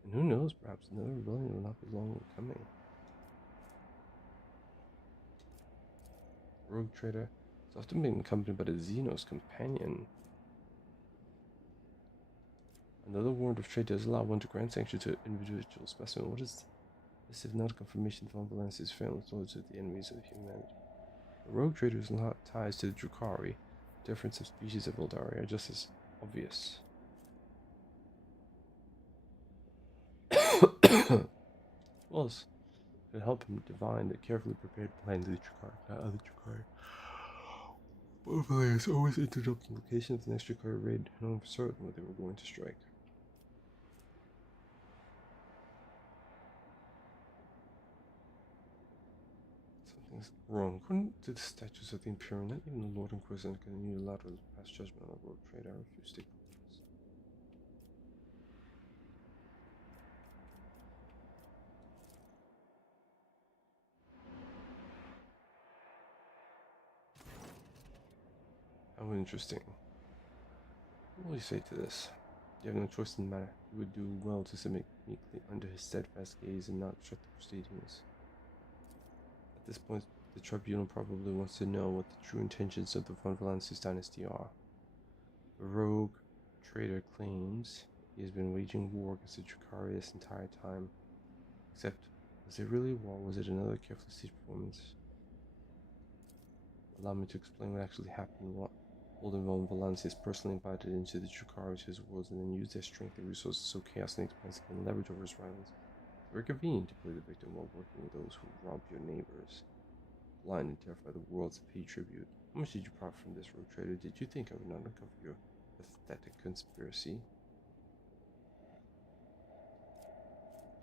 And who knows, perhaps another rebellion will not be long in coming. Rogue trader is often being accompanied by a Xenos companion. Another warrant of trade does allow one to grant sanction to individual specimen. What is this if not a confirmation of Von Valencia's family loyalty to the enemies of humanity? The rogue trader's ties to the Drukhari, different subspecies of Eldaria, are just as obvious. Plus, it could help him divine the carefully prepared plans of the Drukhari, not other Drukhari. Both players always interrupting the location of the next Drukhari raid, knowing for certain what they were going to strike. Something's wrong. According to the statutes of the Imperium, not even the Lord Inquisitor can unilaterally pass judgment on a rogue trader. I refuse to take part in this. How interesting. What will you say to this? You have no choice in the matter. You would do well to submit meekly under his steadfast gaze and not obstruct the proceedings. At this point, the tribunal probably wants to know what the true intentions of the Von Valencia's dynasty are. The rogue trader claims he has been waging war against the Drukhari this entire time. Except, was it really war? Was it another carefully staged performance? Allow me to explain what actually happened. What Holden Von Valencia is personally invited into the Drukhari to his worlds and then used their strength and resources so chaos and expanse can leverage over his rivals. Very convenient to play the victim while working with those who rob your neighbors. Blind and terrified the worlds to pay tribute. How much did you profit from this rogue trader? Did you think I would not uncover your pathetic conspiracy?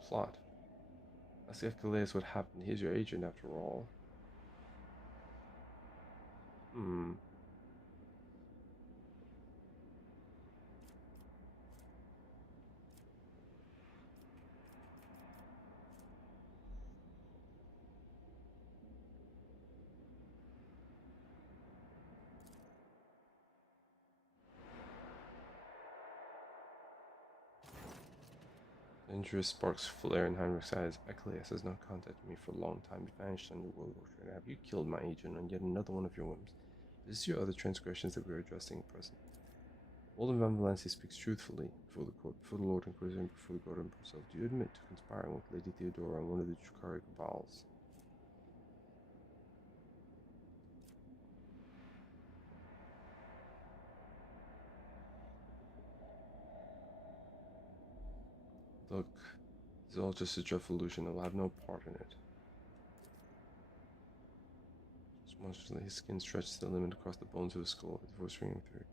Plot. Ask Echolais what happened. He's your agent after all. Dangerous sparks flare in Heinrich's eyes. Ecclesias has not contacted me for a long time. He vanished on your world orchard. Have you killed my agent on yet another one of your whims? Is this your other transgressions that we are addressing at present? Walden Van Valencia speaks truthfully before the court, before the Lord Inquisitor, and before the God himself. Do you admit to conspiring with Lady Theodora and one of the Dracari cabals? Look, it's all just a dreadful illusion. I'll have no part in it. Monstrously, his skin stretched to the limit across the bones of his skull, his voice ringing through.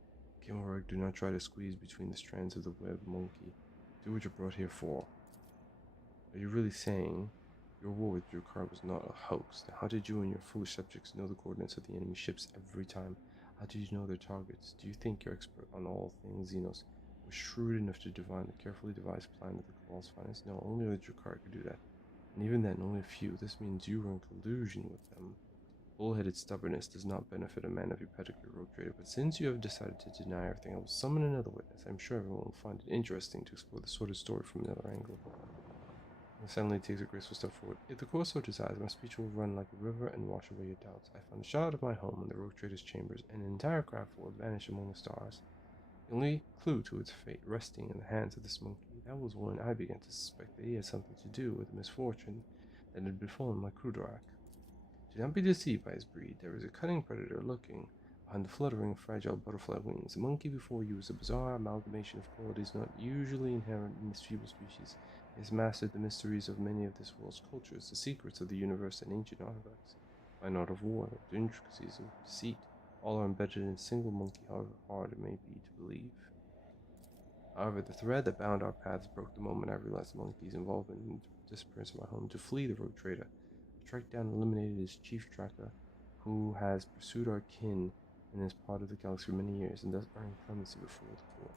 Kimorag, do not try to squeeze between the strands of the web, monkey. Do what you're brought here for. Are you really saying your war with Drukar was not a hoax? Now, how did you and your foolish subjects know the coordinates of the enemy ships every time? How did you know their targets? Do you think your expert on all things Xenos was shrewd enough to divine the carefully devised plan of the Cabal's finest? No, only the Drukar could do that. And even then, only a few. This means you were in collusion with them. Bullheaded stubbornness does not benefit a man of your pedigree, Rogue Trader, but since you have decided to deny everything, I will summon another witness. I'm sure everyone will find it interesting to explore the sordid story from another angle. And suddenly takes a graceful step forward. If the course so desires, my speech will run like a river and wash away your doubts. I found a shot out of my home in the Rogue Trader's chambers, and an entire craft will vanish among the stars. The only clue to its fate resting in the hands of this monkey. That was when I began to suspect that he had something to do with the misfortune that had befallen my Krudorak. Do not be deceived by his breed. There is a cunning predator lurking behind the fluttering of fragile butterfly wings. The monkey before you is a bizarre amalgamation of qualities not usually inherent in this feeble species. He has mastered the mysteries of many of this world's cultures, the secrets of the universe and ancient artifacts. Fine art of war, the intricacies of deceit, all are embedded in a single monkey, however hard it may be to believe. However, the thread that bound our paths broke the moment I realized the monkey's involvement in the disappearance of my home. To flee the rogue trader, tracked down and eliminated his chief tracker, who has pursued our kin in this part of the galaxy for many years, and thus earned clemency before the court.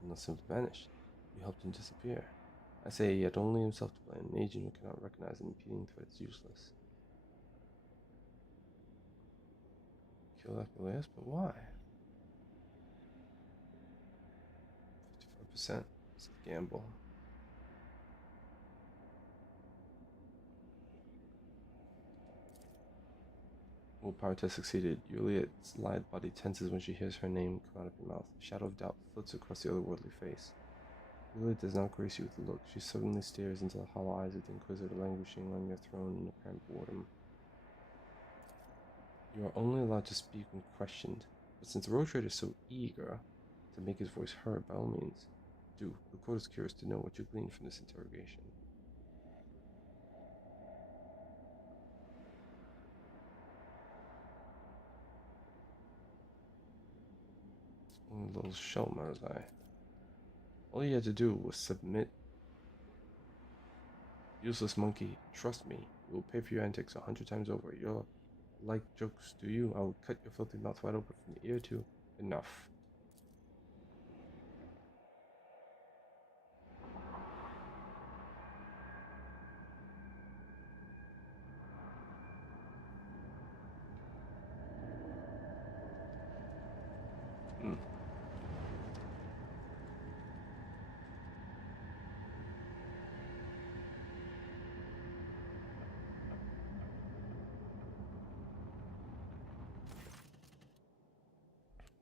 He not simply vanished. You helped him disappear. I say he had only himself to blame. An agent who cannot recognize an impeding threat is useless. Kill Epileus, but why? 55%. It's a gamble. Willpower test succeeded. Juliet's lithe body tenses when she hears her name come out of your mouth. A shadow of doubt flits across the otherworldly face. Juliet does not grace you with a look. She suddenly stares into the hollow eyes of the Inquisitor languishing on your throne in apparent boredom. You are only allowed to speak when questioned, but since the road trader is so eager to make his voice heard, by all means, do. The court is curious to know what you gleaned from this interrogation. Only a little show, Marzai. All you had to do was submit. Useless monkey, trust me, you will pay for your antics 100 times over. You're like jokes, do you? I'll cut your filthy mouth wide open from ear to enough. Hmm.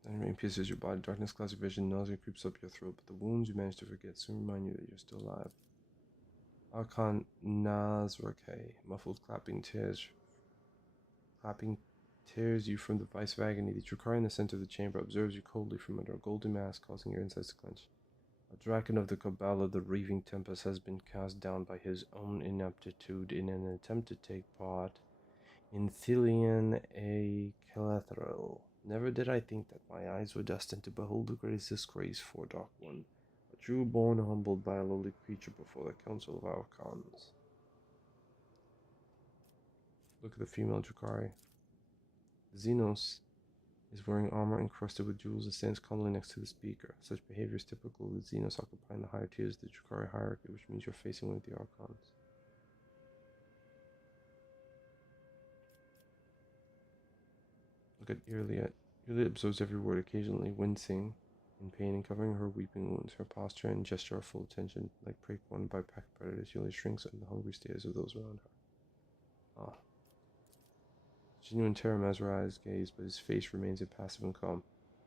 Then rain pierces your body, darkness clouds your vision, nausea creeps up your throat, but the wounds you manage to forget soon remind you that you're still alive. Archon Nazrake, muffled clapping tears you from the vice of agony. The Drukari in the center of the chamber observes you coldly from under a golden mask, causing your insides to clench. A dragon of the Cabal of the Reaving Tempest has been cast down by his own ineptitude in an attempt to take part in Thelian a Calathril. Never did I think that my eyes were destined to behold the greatest disgrace for Dark One, a true born humbled by a lowly creature before the council of Archons. Look at the female Drukari. Xenos is wearing armor encrusted with jewels and stands calmly next to the speaker. Such behavior is typical of the Xenos occupying the higher tiers of the Drukari hierarchy, which means you're facing one of the Archons. Look at Irliet. Irliet absorbs every word, occasionally wincing In pain and covering her weeping wounds, her posture and gesture are full of tension, like prey cornered by pack predators. She only shrinks under the hungry stares of those around her. Ah. Genuine terror mesmerizes gaze, but his face remains impassive and calm.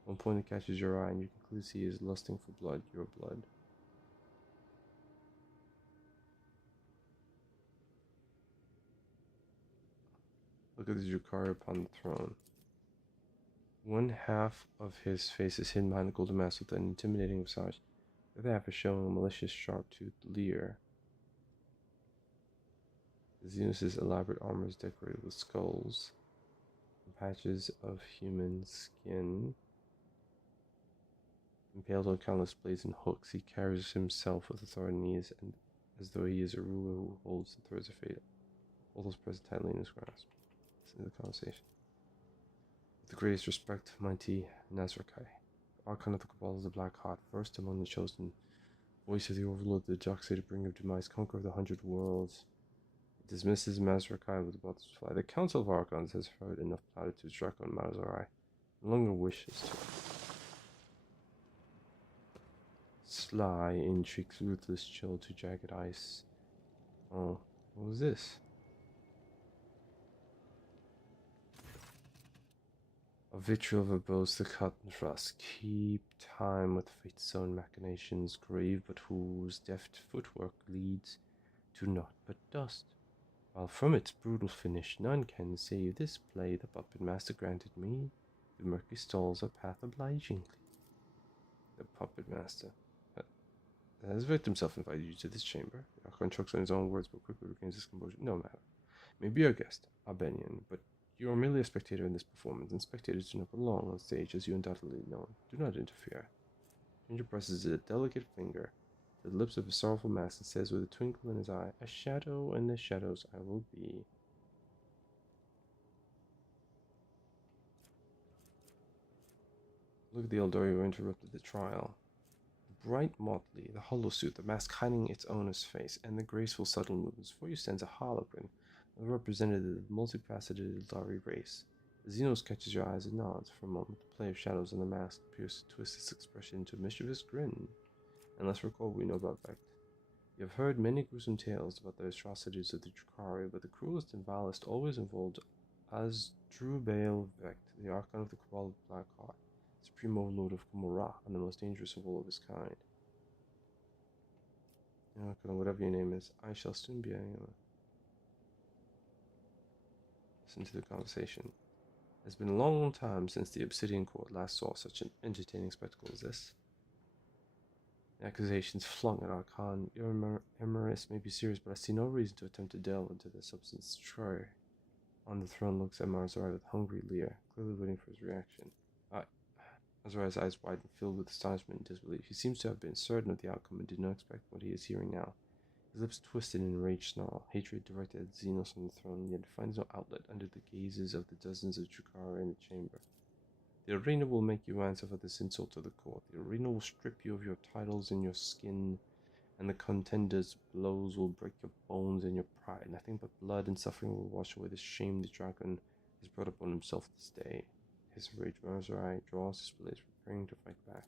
One point that catches your eye, and you can clearly see he is lusting for blood, your blood. Look at the Jukari upon the throne. One half of his face is hidden behind the golden mask with an intimidating visage. The other half is showing a malicious, sharp-toothed leer. Xenos' elaborate armor is decorated with skulls and patches of human skin. Impaled on countless blades and hooks, he carries himself with authority and ease, and as though he is a ruler who holds the threads of fate. All those present tightly in his grasp. Listen to the conversation. With the greatest respect, mighty Nazrakai. Archon of the Cabal is the Black Heart, first among the chosen. Voice of the Overlord, the Joxated bringer of demise, conqueror of the 100 worlds. It dismisses Mazrakai with about to fly. The Council of Archons has heard enough platitudes. Draco and Mazarai no longer wishes to. Sly intrigues, ruthless chill to jagged ice. Oh, what was this? A vitriol verbose the cut and thrust. Keep time with fate's own machinations, grave but whose deft footwork leads to naught but dust. While from its brutal finish none can save this play, the puppet master granted me the murky stalls a path obligingly. The puppet master. Has victim self-invited you to this chamber? Archon chokes on his own words, but quickly regains his composure. No matter. Maybe your guest, Albanian, but you are merely a spectator in this performance, and spectators do not belong on stage, as you undoubtedly know. Do not interfere. Stranger presses a delicate finger to the lips of his sorrowful mask and says with a twinkle in his eye, "A shadow in the shadows I will be." Look at the Eldari who interrupted the trial. The bright motley, the hollow suit, the mask hiding its owner's face, and the graceful, subtle movements. Before you stands a harlequin, a representative of the multifaceted Eldari race. The Xenos catches your eyes and nods. For a moment, the play of shadows on the mask appears to twist its expression into a mischievous grin. And let's recall what we know about Vect. You have heard many gruesome tales about the atrocities of the Drukhari, but the cruelest and vilest always involved Asdrubal Vect, the Archon of the Cabal of Black Heart, Supreme Overlord of Kumara, and the most dangerous of all of his kind. Whatever your name is, I shall soon be listen to the conversation. It has been a long time since the Obsidian Court last saw such an entertaining spectacle as this. The accusations flung at Archon, your Emeris may be serious, but I see no reason to attempt to delve into their substance. Troy on the throne looks at Marzar with hungry leer, clearly waiting for his reaction. Marzar's eyes widen, filled with astonishment and disbelief. He seems to have been certain of the outcome and did not expect what he is hearing now. His lips twisted in an enraged snarl, hatred directed at Xenos on the throne, yet finds no outlet under the gazes of the dozens of Drukhari in the chamber. The arena will make you answer for this insult to the court. The arena will strip you of your titles and your skin, and the contender's blows will break your bones and your pride. Nothing but blood and suffering will wash away the shame the dragon has brought upon himself this day. His rage Marzarai draws his blades, preparing to fight back.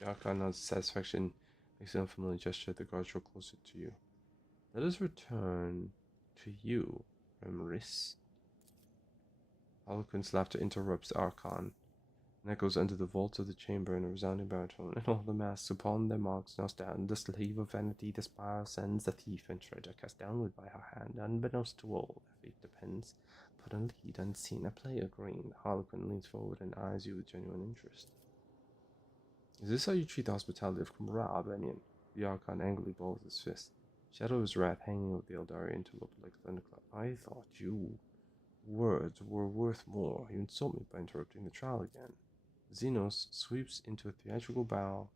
The Archon nods satisfaction, makes an unfamiliar gesture. The guards draw closer to you. Let us return to you, Remris. Harlequin's laughter interrupts Archon, and echoes under the vaults of the chamber in a resounding baritone. And all the masks upon their marks now stand. The slave of vanity, the spire sends, the thief and treasure cast downward by her hand. Unbeknownst to all, their fate depends. Put on lead unseen, a player green. The Harlequin leans forward and eyes you with genuine interest. Is this how you treat the hospitality of Kumara, Albanian? The Archon angrily balls his fist. Shadow of his wrath hanging over the Eldari interloper like a thunderclap. I thought you words were worth more. You insult me by interrupting the trial again. Xenos sweeps into a theatrical bow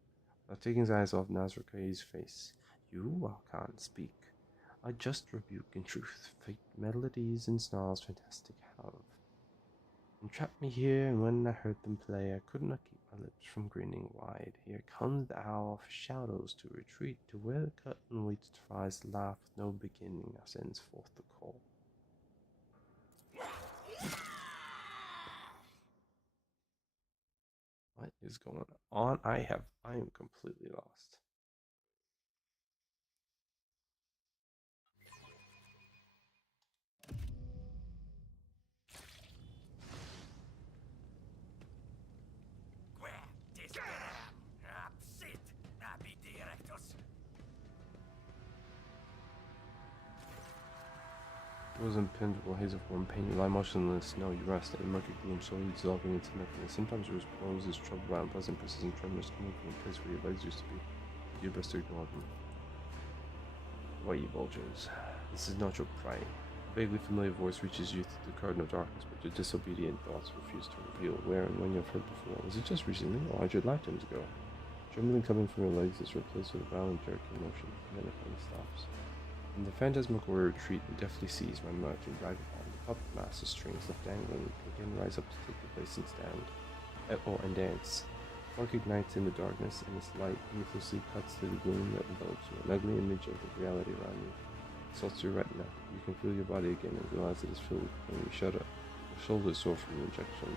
without taking his eyes off Nazrakai's face. You, Archon, speak. I just rebuke in truth. Fate, melodies, and snarls fantastic have entrapped me here, and when I heard them play, I could not keep my lips from grinning wide. Here comes the hour for shadows to retreat to where the curtain waits to rise. Laugh with no beginning now sends forth the call. What is going on? I am completely lost. It was impenetrable haze of warm pain. You lie motionless. No, you rest. A murky gloom slowly dissolving into nothingness. Sometimes your poses troubled by unpleasant, persistent tremors coming from the place where your legs used to be. You do best to ignore them. Why, you vultures? This is not your prey. A vaguely familiar voice reaches you through the curtain of darkness, but your disobedient thoughts refuse to reveal where and when you've heard before. Was it just recently, or 100 lifetimes ago? Trembling coming from your legs is replaced with a violent jerking motion, and then it finally stops. In the phantasmagorical retreat, you deftly seize my merch and drag upon the puppet master strings left dangling, again rise up to take your place and stand, and dance. Spark ignites in the darkness, and its light ruthlessly cuts through the gloom that envelops you. An ugly image of the reality around you assaults your retina. You can feel your body again and realize it is filled with pain. You shudder. Your shoulders sore from the injection.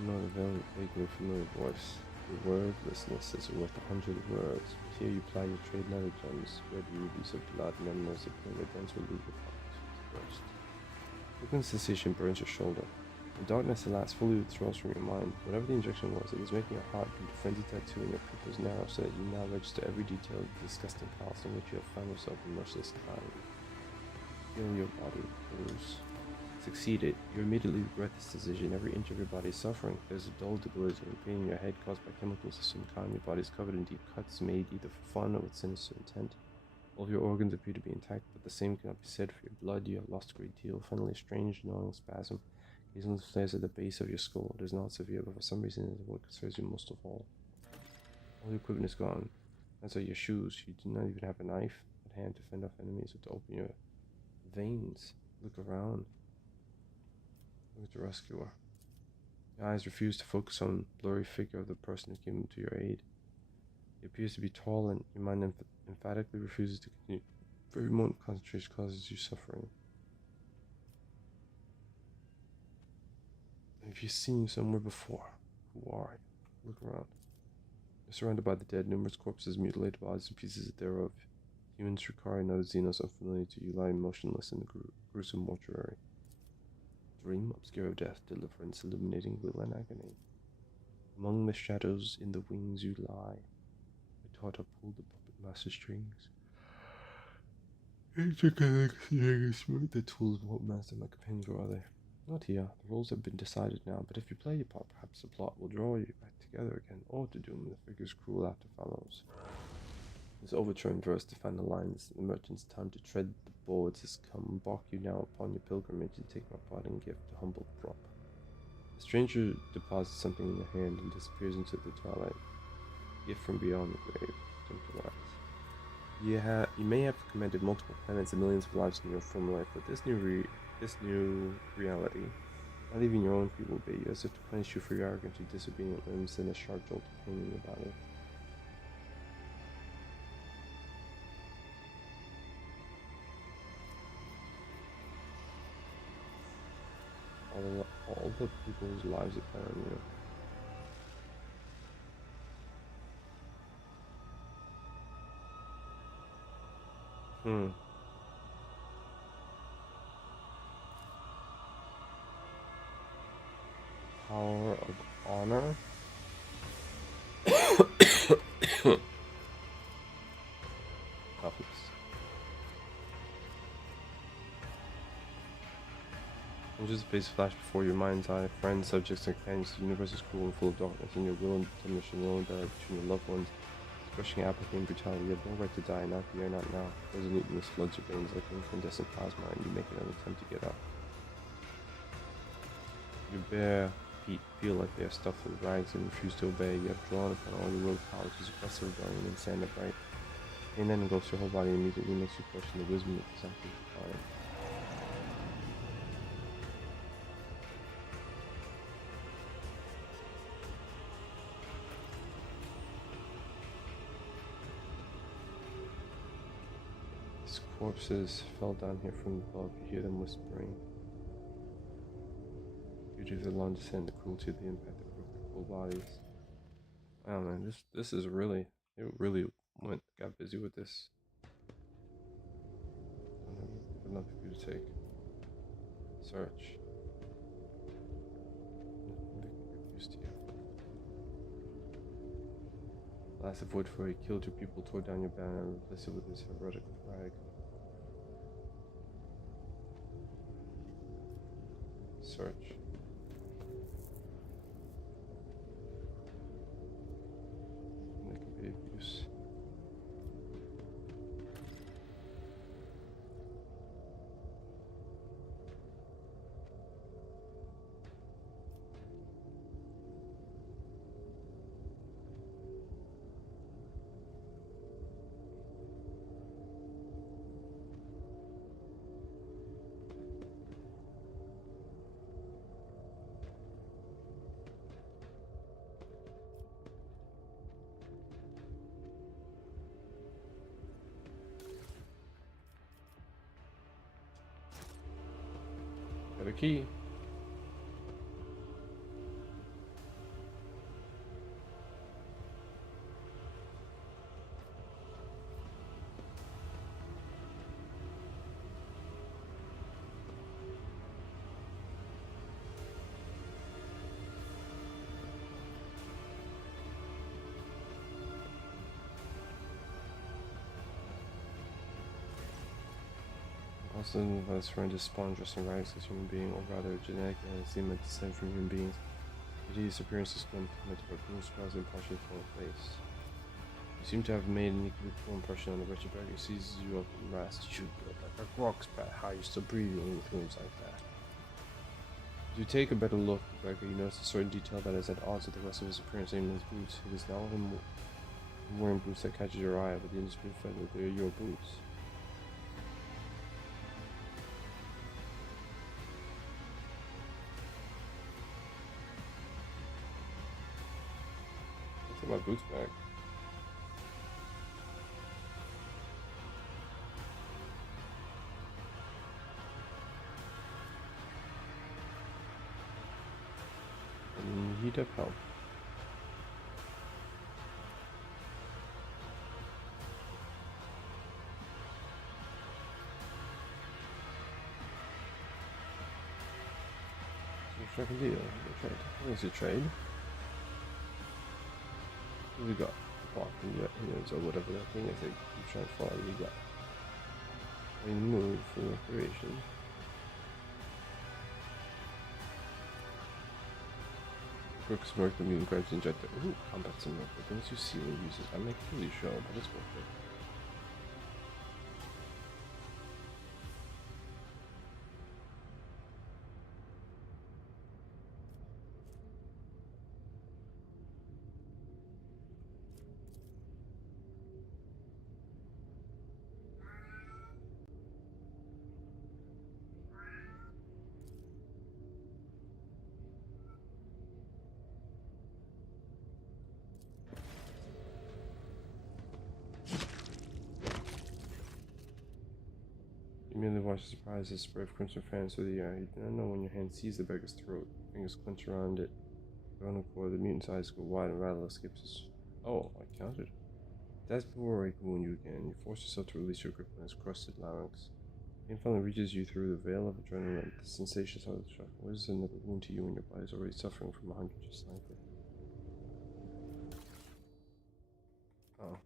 You know the vaguely familiar voice. Your wordlessness is worth 100 words. But here you ply your trade nether gems, red rubies of blood and emeralds of pain that dance will leave your pockets first. Quick sensation burns your shoulder. The darkness at last fully withdraws from your mind. Whatever the injection was, it is making your heart into a frenzied tattoo in your pupils narrow so that you now register every detail of the disgusting past in which you have found yourself in merciless time. Feel your body bruise. Succeeded. You immediately regret this decision. Every inch of your body is suffering. There's a dull, debilitating pain in your head caused by chemicals of some kind. Your body is covered in deep cuts made either for fun or with sinister intent. All of your organs appear to be intact, but the same cannot be said for your blood. You have lost a great deal. Finally, a strange, gnawing spasm occasionally flares at the base of your skull. It is not severe, but for some reason it is what concerns you most of all. All your equipment is gone. As are your shoes. You do not even have a knife at hand to fend off enemies or to open your veins. Look around. Look at the rescuer. Your eyes refuse to focus on the blurry figure of the person who came to your aid. He appears to be tall, and your mind emphatically refuses to continue. Very moment of concentration causes you suffering. Have you seen you somewhere before? Who are you? Look around. You're surrounded by the dead, numerous corpses, mutilated bodies, and pieces thereof. Humans, Rukari, and other Xenos unfamiliar to you lie motionless in the gruesome mortuary. Dream, obscure of death, deliverance, illuminating will and agony. Among the shadows in the wings you lie. I taught her pull the puppet master strings. The tools of what master my companions were they? Not here. The roles have been decided now, but if you play your part, perhaps the plot will draw you back together again, or to doom the figure's cruel after follows. This overturned verse defined the lines. The merchant's time to tread the boards has come. Embark you now upon your pilgrimage and take my parting gift, a humble prop. The stranger deposits something in your hand and disappears into the twilight. Gift from beyond the grave. Gentle eyes. You may have commanded multiple planets and millions of lives in your former life, but this new reality, not even your own people obey you, as if to punish you for your arrogant and disobedient limbs, and a sharp jolt of pain in your body. All the people whose lives depend on you. Power of honor. Toughness. Images of face flash before your mind's eye. Friends, subjects, and companions. The universe is cruel and full of darkness, and your will and determination alone die between your loved ones. Crushing apathy and brutality. You have no right to die, not here, not now. Resoluteness floods your veins like incandescent plasma, and you make another attempt to get up. Your bare feet feel like they are stuffed with rags and refuse to obey. You have drawn upon all your willpower to suppress the rebellion and stand upright. Pain then engulfs your whole body and immediately makes you question the wisdom of this act of defiance. These corpses fell down here from above. You hear them whispering. Due to the long descent, the cruelty of the impact that broke their cold bodies. Wow, man, this is really, it really got busy with this. Enough for you to take. Search. Used to you. Last of Wood, for he killed your people, tore down your banner, and replaced it with his heroic flag. Search. And that can be abuse. Got a key. Also, his friend is spawned dressed in rags as human being, or rather genetic semen descent from human beings. His appearance is complemented by blue scars and partially formed face. You seem to have made an equally poor impression on the wretched beggar. He seizes you up and rasts you like a rock spat. How are you still breathing in flumes like that? As you take a better look at the beggar, you notice a certain detail that is at odds with the rest of his appearance, namely his boots. It is not him wearing boots that catches your eye, but the indisputed fact that they are your boots. I'll take my boots back. In need of help. So strike a deal. Trade. Where's your trade? What we got? Apart from your opinions or whatever that thing is that you try to follow, we got. In the mood for recreation. Brooks smirked the mutant grabs the injector. Ooh, combat similar. The things you see when uses. I may kill you, sure, but it's worth it. You merely watch the surprise as spray of crimson fans through the air. You do not know when your hand sees the beggar's throat. Your fingers clench around it. Around the core, the mutant's eyes go wide and rattle escapes his. Oh, I counted. That's before I can wound you again. You force yourself to release your grip on his crusted larynx. Pain finally reaches you through the veil of adrenaline. The sensation is hard to shock. What is another wound to you when your body is already suffering from 100 just like it? Oh.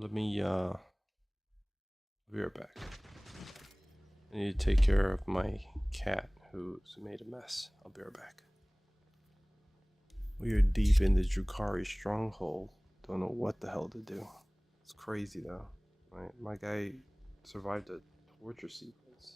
Let me be right back. I need to take care of my cat who's made a mess. I'll be right back. We are deep in the Drukari stronghold. Don't know what the hell to do. It's crazy though. My guy survived a torture sequence.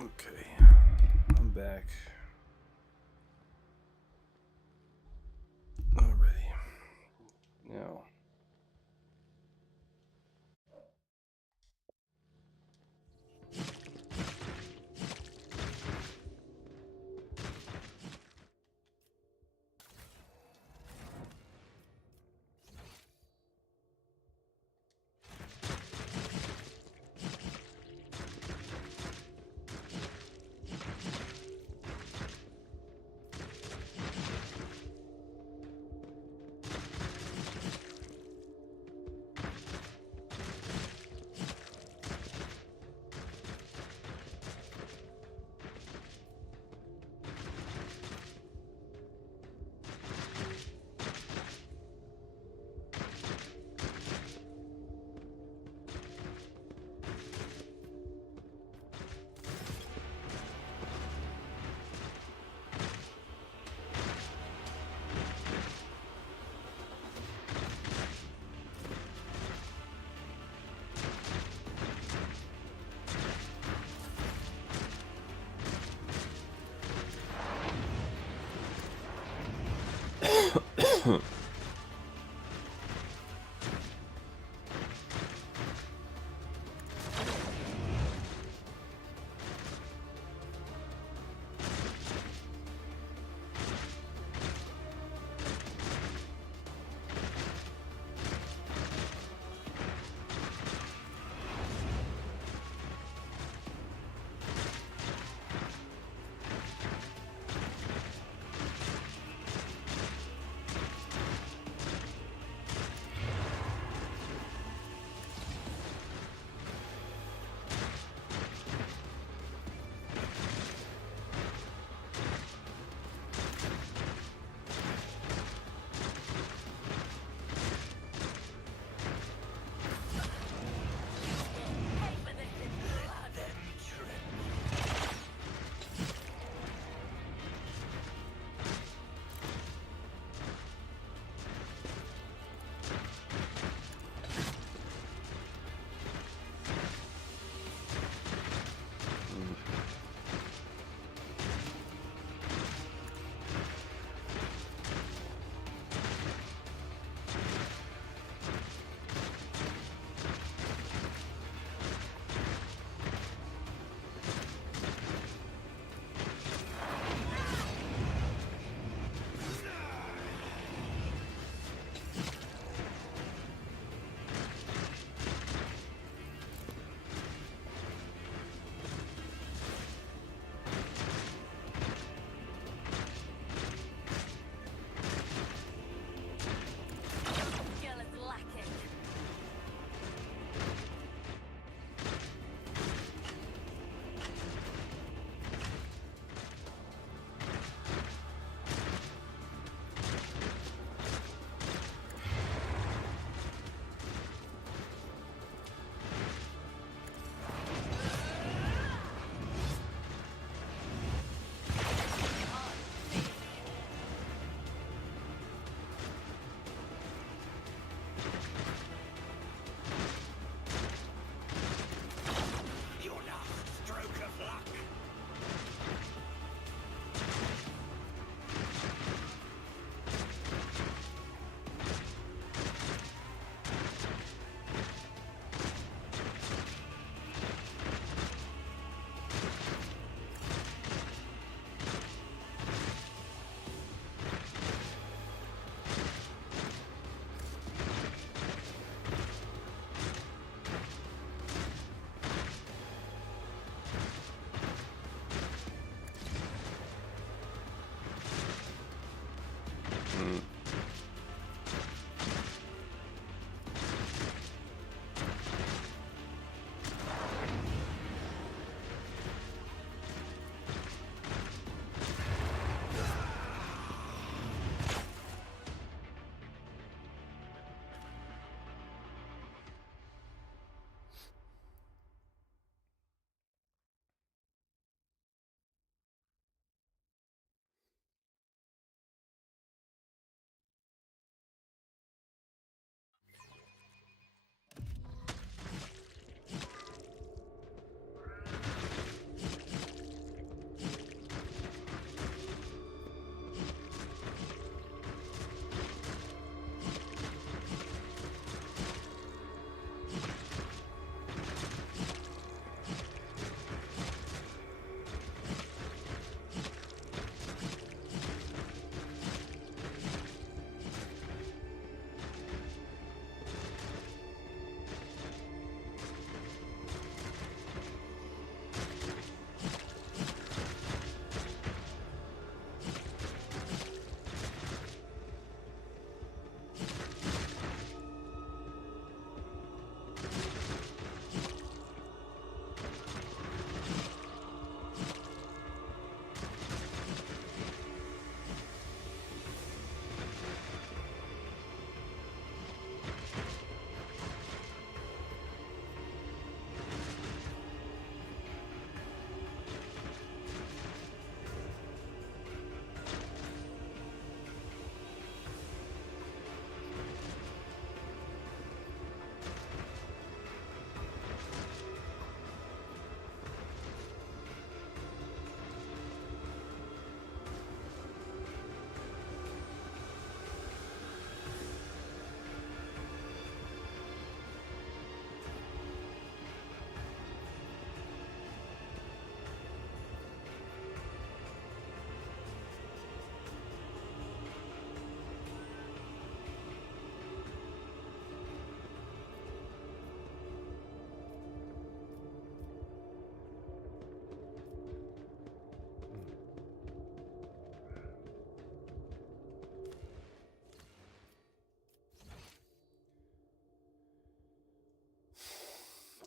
Okay, I'm back. Alrighty. Now.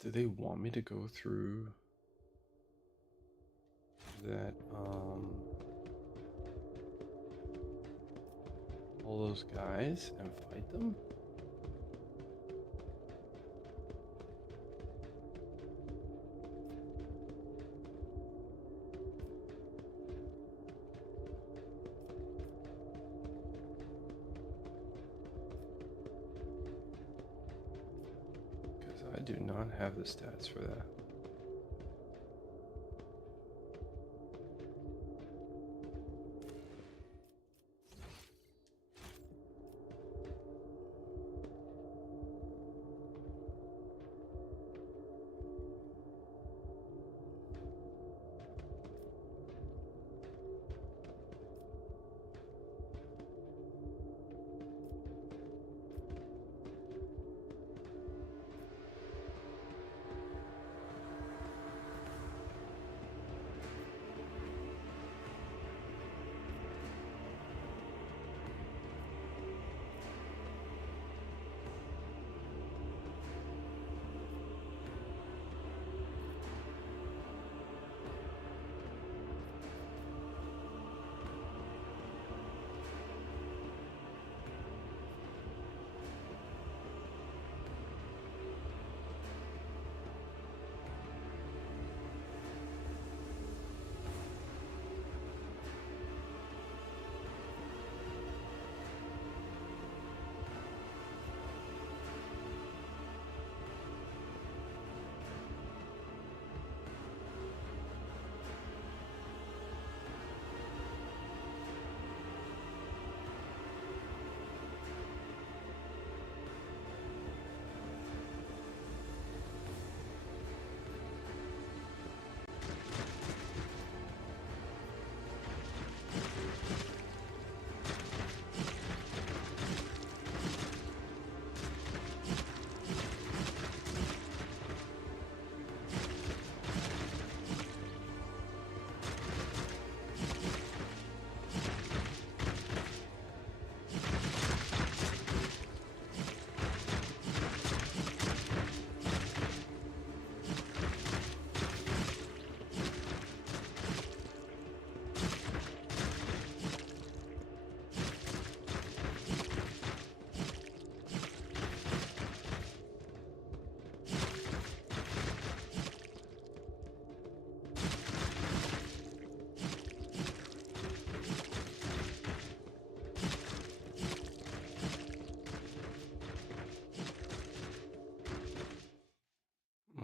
Do they want me to go through that, all those guys and fight them? Because I do not have the stats for that.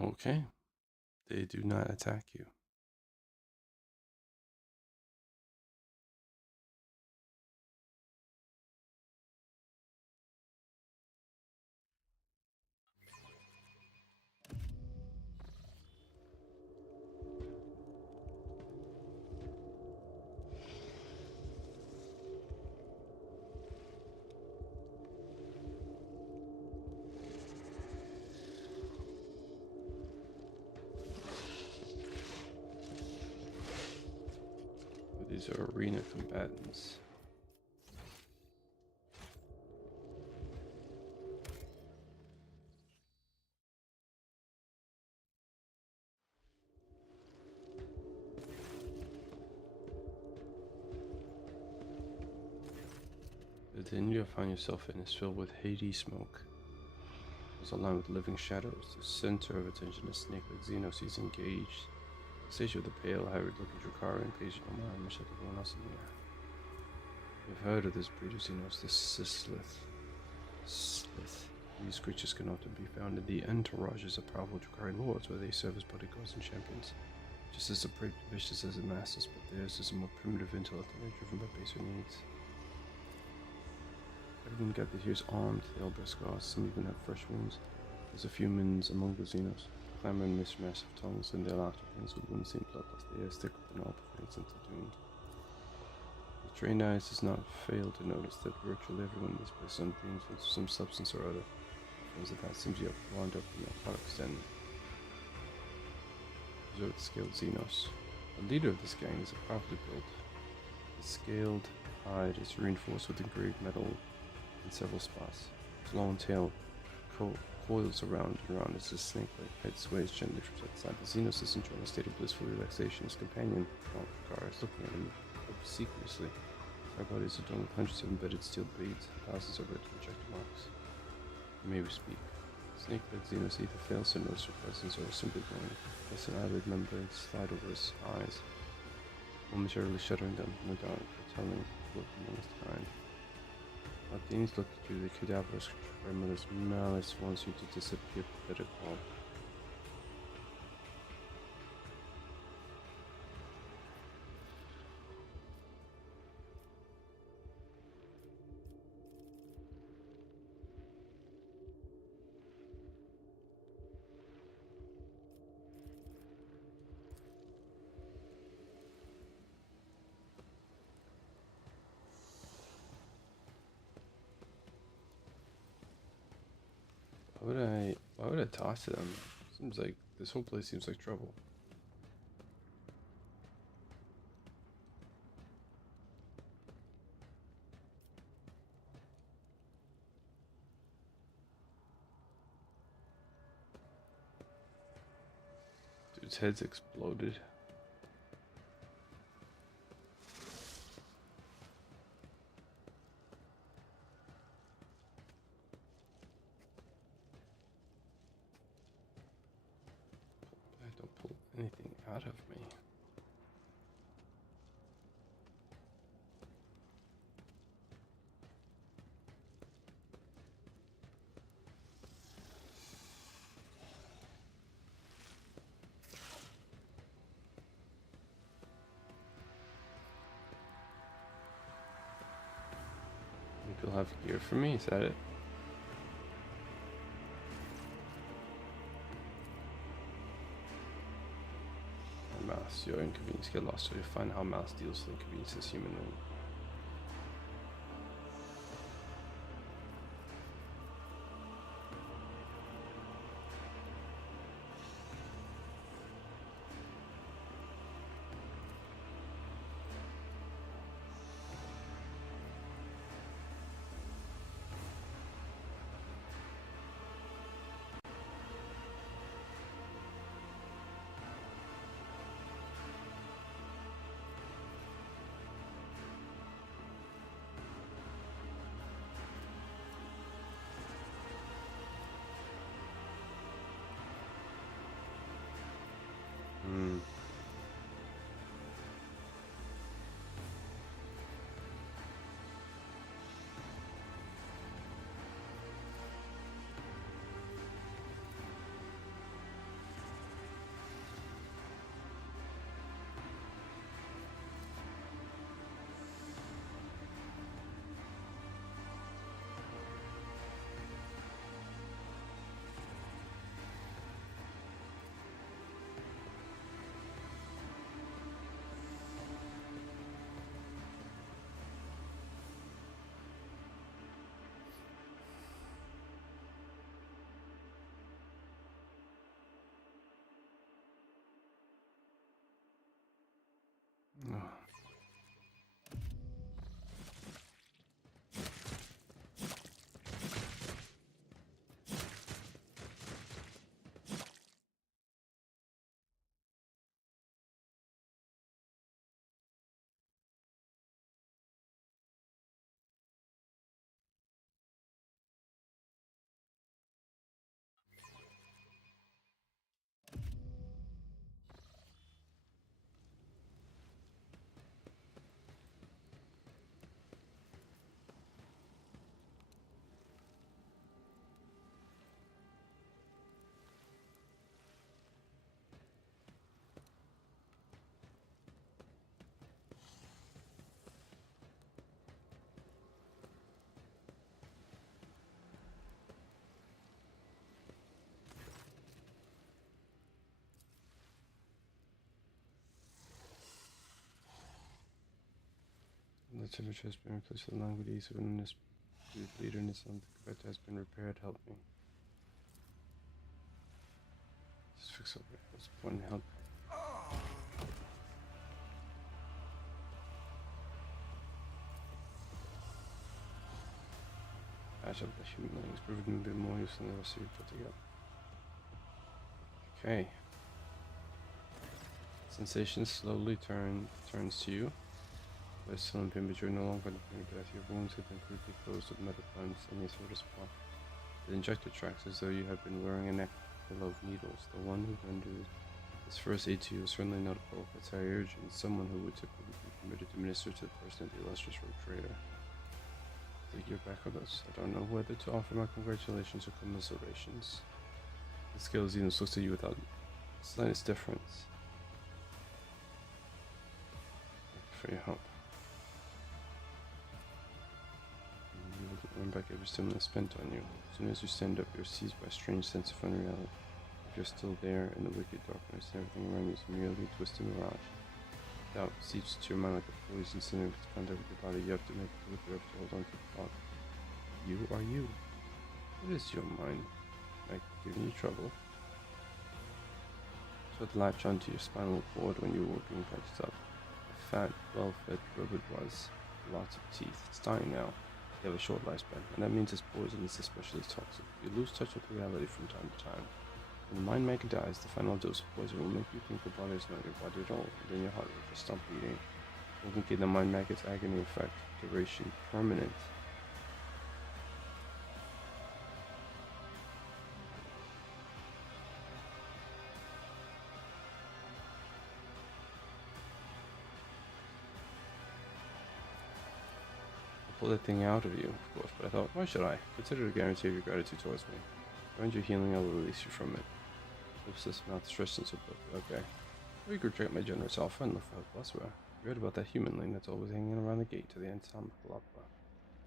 Okay. They do not attack you. These are arena combatants. The den you find yourself in is filled with Hades smoke. It's aligned with living shadows. The center of attention is snake-like Xenos is engaged. The stage of the pale, harried-looking Drakari and patient Oman, much like everyone else in here. You've heard of this breed of Xenos, the Slith. These creatures can often be found in the entourages of powerful Drakari lords, where they serve as bodyguards and champions. Just as vicious as the masters, but theirs is a more primitive intellect and they're driven by baser needs. Everyone gathered here is armed, they all bear scars, some even have fresh wounds. There's a few humans among the Xenos, clamoring mishmash of tongues, and their laughter begins with wounds seem bloodlust. The air thick with an all profanes into doomed. The trained eyes does not fail to notice that virtually everyone in this place is under the influence of some substance or other. Those that seems to have wound up in narcotics den. Observe the scaled Xenos. The leader of this gang is powerfully built. The scaled hide is reinforced with engraved metal in several spots. Its long tail coils around and around as his snake-like head sways gently from side to side. The Xenos is enjoying a state of blissful relaxation. His companion, Gar, is looking at him obsequiously. Our bodies adorned with hundreds of embedded steel beads, thousands of red projector marks. May we speak? Snake-like Xenos either fails to notice your presence or is simply going. As an eyelid membrane slide over his eyes, momentarily shuttering them in the dark, telling look among his kind. Martinis look at you, the cadaverous grandmother's malice wants you to disappear, better call. Why would I toss to them? Seems like this whole place seems like trouble. Dude's head's exploded. Don't pull anything out of me. Maybe you'll have gear for me, is that it? Mouse, your inconvenience get lost, so you find how mouse deals with inconveniences human made. Oh. The temperature has been replaced with long with ease when this bleeder in this on the convector has been repaired. Help me. Just fix up. What's the point in help? match up with the human beings, proving a bit more useful than the rest of you put together. Okay. Sensation slowly turns to you. There's still in pain, but you're no longer in pain of death. Your wounds have been completely closed with metal plants and a sort of spot. The injector tracks as though you have been wearing a neck full of needles. The one who rendered this first aid to you is certainly not a qualified surgeon, someone who would typically be permitted to minister to the person of the illustrious rogue trader. Take your back on us. I don't know whether to offer my congratulations or commiserations. The scales even looks at you without the slightest difference. Thank you for your help. You will earn back every stimulus spent on you. As soon as you stand up, you're seized by a strange sense of unreality. If you're still there in the wicked darkness, everything around you is merely a twisted mirage. Doubt seeps to your mind like a poison cinder to contact with your body. You have to make a quick effort to hold on to the thought. You are you. What is your mind? Like giving you trouble? So it latched onto your spinal cord when you were being patched up. A fat, well-fed robot was. Lots of teeth. It's dying now. You have a short lifespan, and that means it's poison is especially toxic. You lose touch with reality from time to time. When the mind maker dies, the final dose of poison will make you think the body is not your body at all, and then your heart will just stop beating. Looking at the mind maker's agony effect, duration, permanent. Pull that thing out of you, of course, but I thought, why should I? Consider it a guarantee of your gratitude towards me. Find your healing, I will release you from it. Lips this mouth stretched into book. Okay. We could reject my generous offer and look for help elsewhere. You heard about that humanling that's always hanging around the gate to the anatomical opera,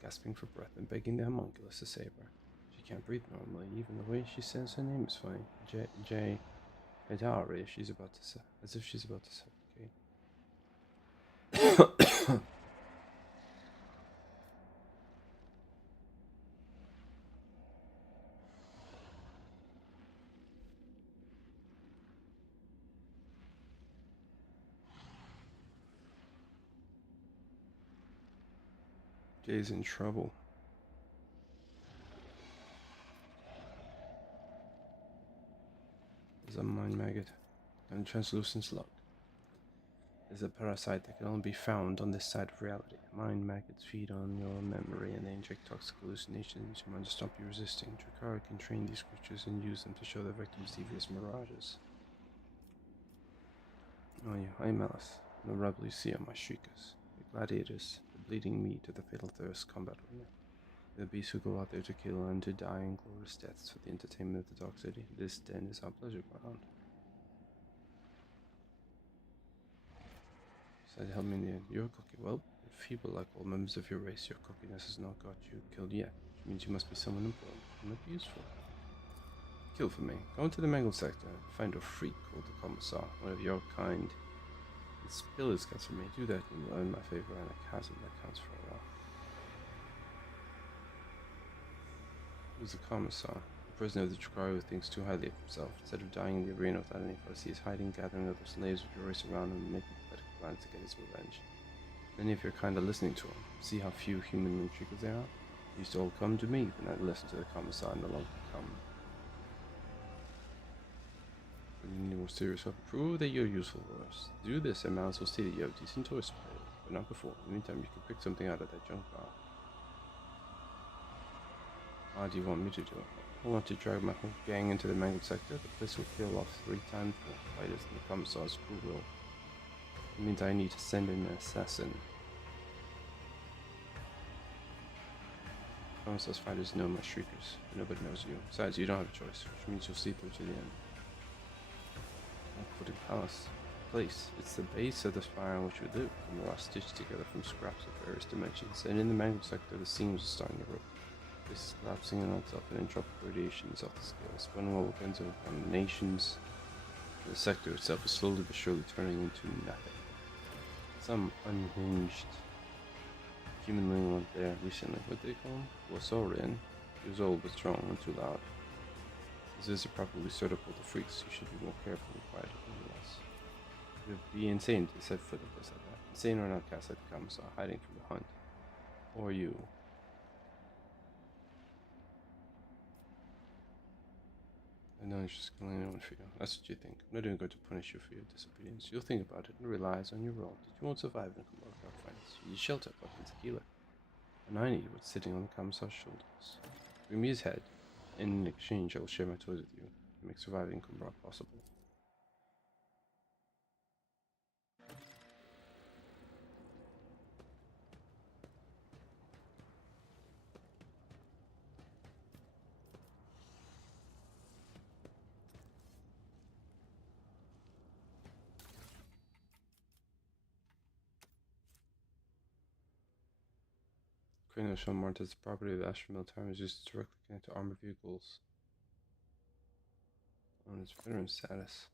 gasping for breath and begging the homunculus to save her. She can't breathe normally, even the way she says her name is funny. J. Hidari, she's about to as if she's about to suffocate. Jay's in trouble. There's a mind maggot and translucent slug. There's a parasite that can only be found on this side of reality. Mind maggots feed on your memory and they inject toxic hallucinations into your mind to stop you resisting. Drakara can train these creatures and use them to show their victims devious mirages. Oh yeah, I am Alice. The rebel you see are my shriekers. The gladiators, the bleeding meat of the fatal thirst combat arena. The beasts who go out there to kill and to die in glorious deaths for the entertainment of the Dark City. This den is our pleasure ground. Said help me in the end. You're a cookie. Well, feeble like all members of your race, your cookiness has not got you killed yet, which means you must be someone important. You might be useful. Kill for me. Go into the mangled sector and find a freak called the Commissar, one of your kind. And spill his guts for me. Do that and you'll earn my favor and a chasm that counts for a while. Who's the Commissar? A prisoner of the Drakari who thinks too highly of himself. Instead of dying in the arena without any fuss, he is hiding, gathering other slaves of your race around him and making pathetic plans to get his revenge. Many of your kind are listening to him. See how few human intriguers there are? They used to all come to me, but now listen to the Commissar and no longer come. When you more serious help, prove that you're useful for us. To do this, I might as well see that you have decent toys to play with, but not before. In the meantime, you can pick something out of that junk pile. How do you want me to do it? I want to drag my whole gang into the mangled sector. The place will kill off 3 times more fighters than the Commissar's crew will. It means I need to send in an assassin. Commissar's fighters know my shriekers, but nobody knows you. Besides, you don't have a choice, which means you'll see through to the end. Putting Palace. Place. It's the base of the spire on which we live, and we're all stitched together from scraps of various dimensions. And in the mangled sector, the seams are starting to rip. This is collapsing in on itself, and entropic radiation is off the scale, spinning all kinds of nations. The sector itself is slowly but surely turning into nothing. Some unhinged humanling went there recently. What do they call him? Wasorin. He was old but strong and too loud. As is properly set up with the freaks, you should be more careful and quieter than the rest. It would be insane to set foot in a place like that. Insane or not, cast like the Commissar, hiding from the hunt. Or you. I know it's just killing anyone for you. That's what you think. I'm not even going to punish you for your disobedience. You'll think about it and realize on your own that you won't survive in Kumar without friends. You need shelter, but with tequila. And I need what's sitting on the commissar's shoulders. Bring me his head, and in exchange I will share my toys with you and make surviving Kumar possible. Crane shown marked as the property of the Ashford Military is used to directly connect to armored vehicles on its veteran status.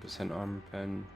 Percent armor pen.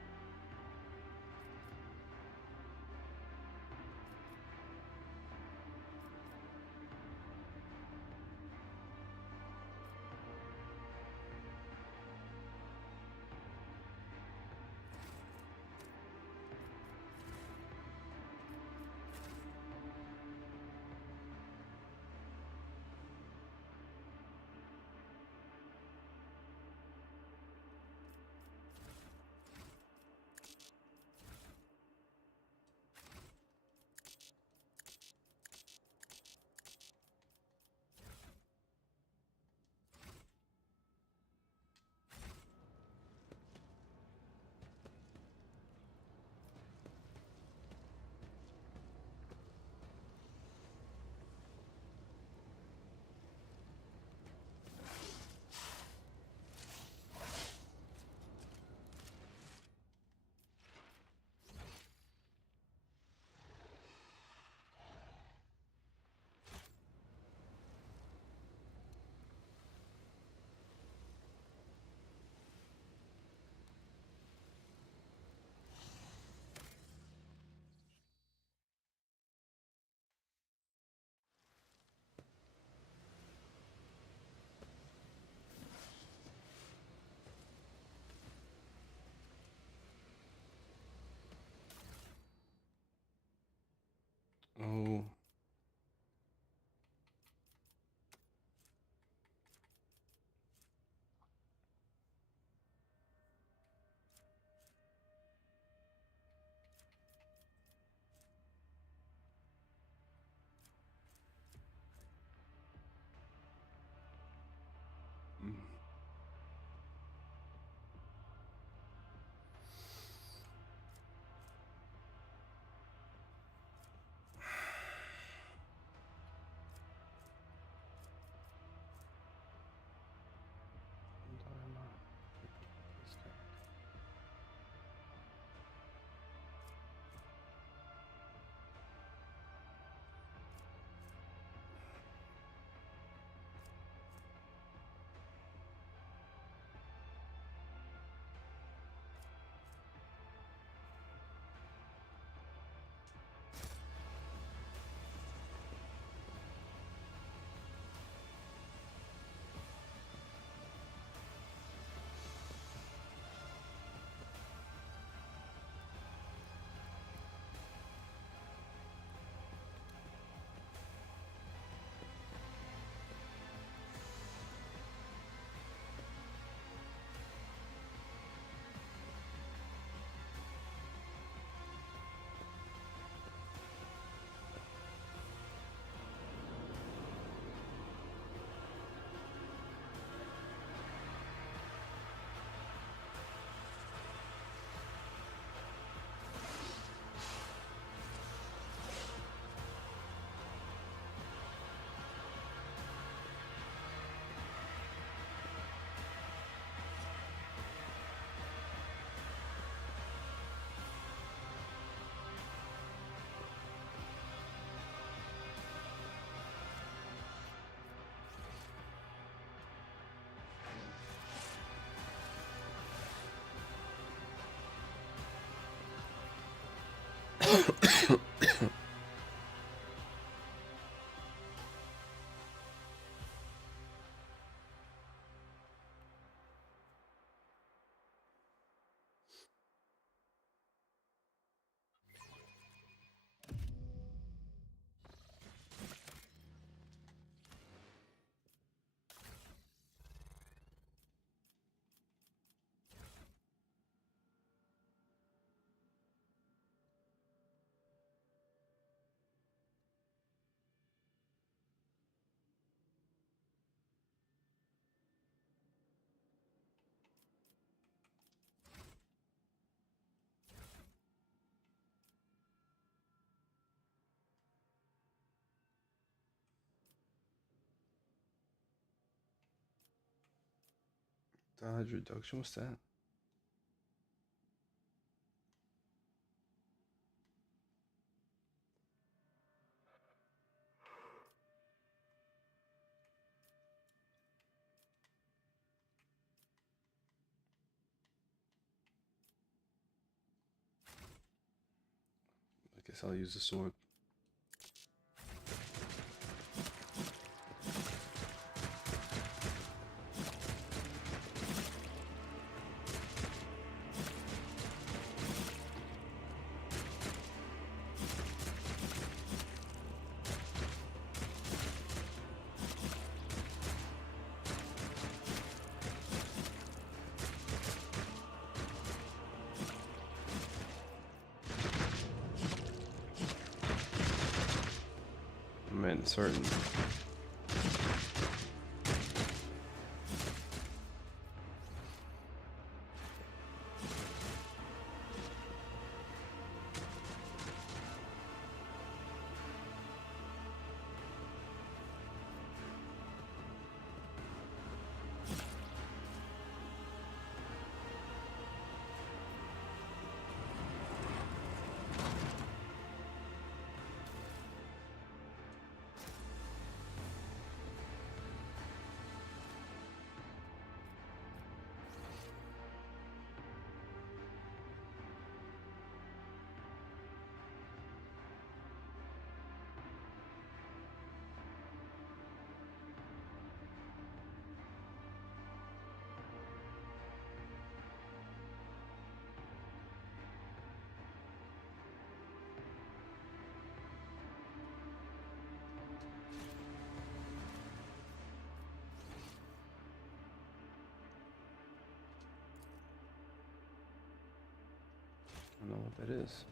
Dodge reduction, what's that? I guess I'll use the sword. I'm certain. I don't know what that is.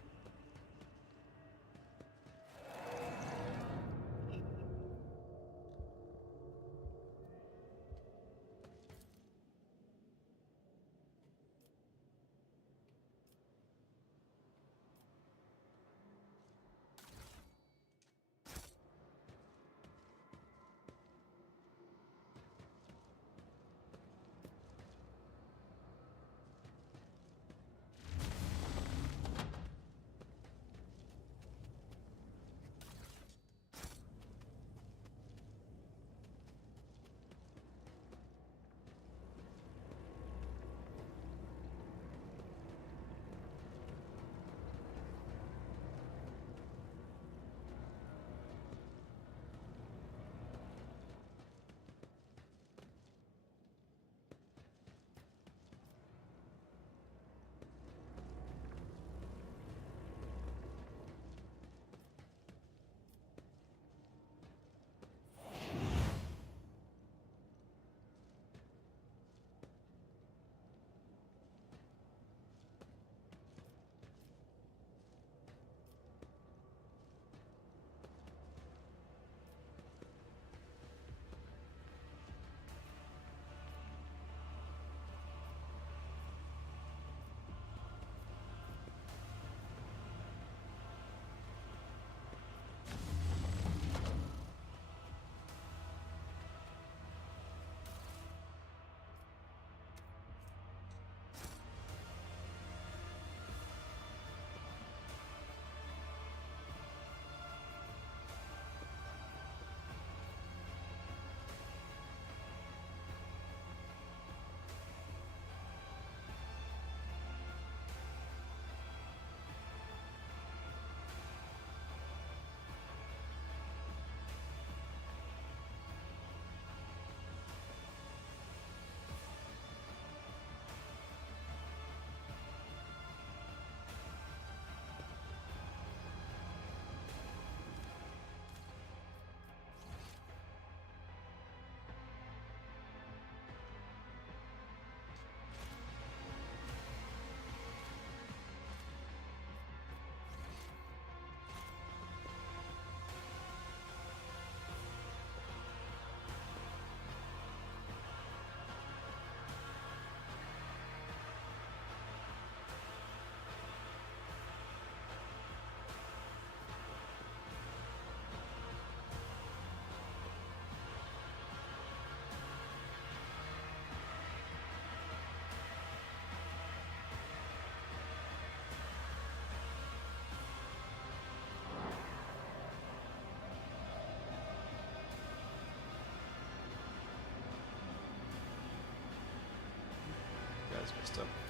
stuff.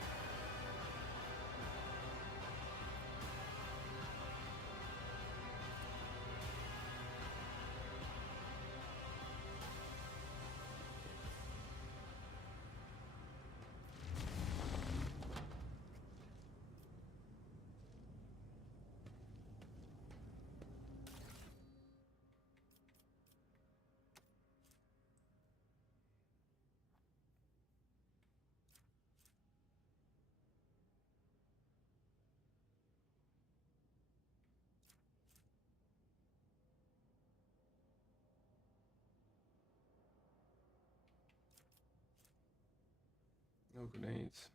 No grenades.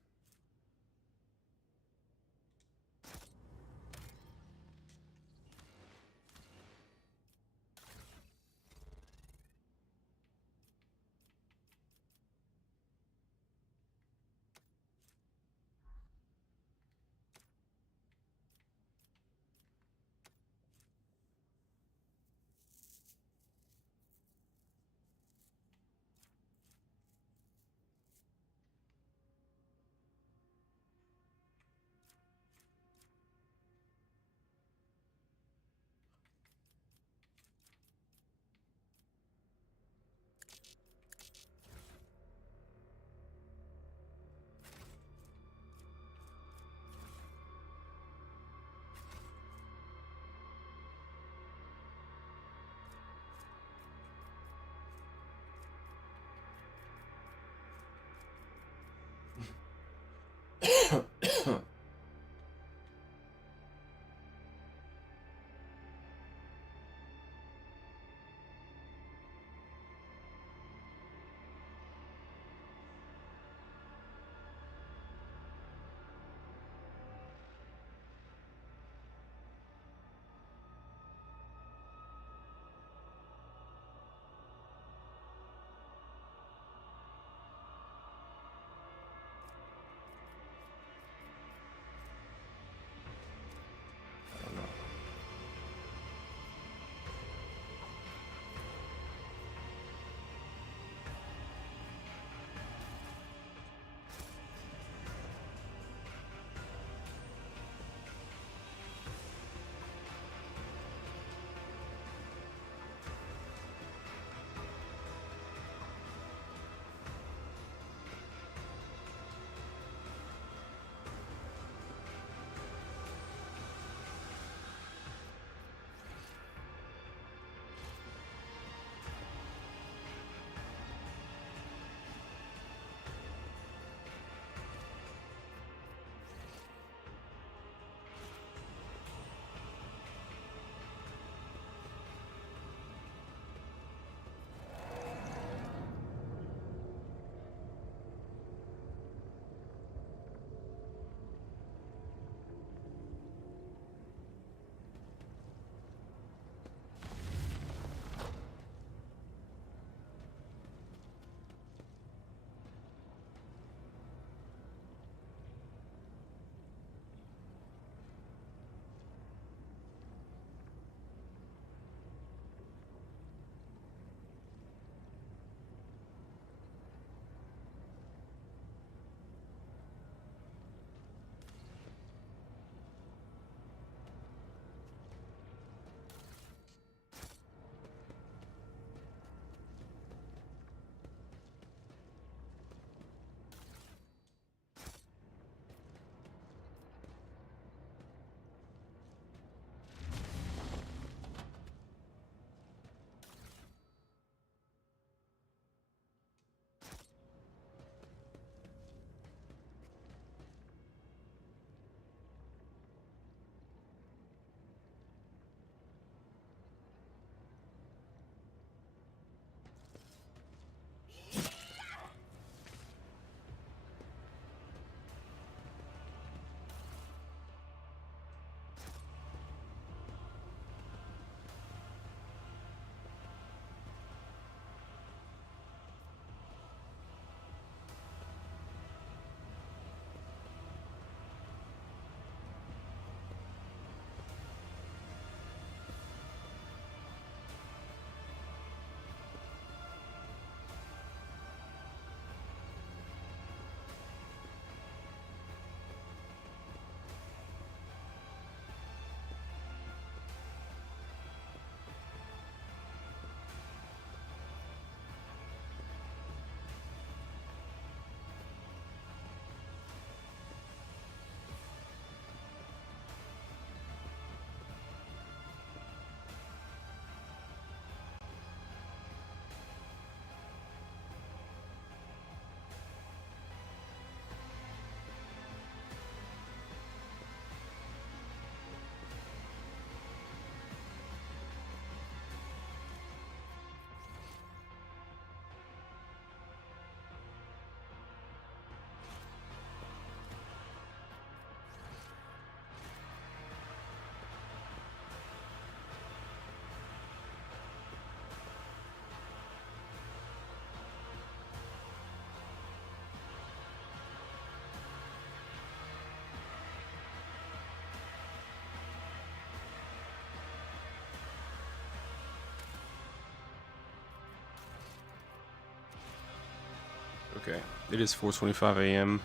Okay, it is 4:25 a.m.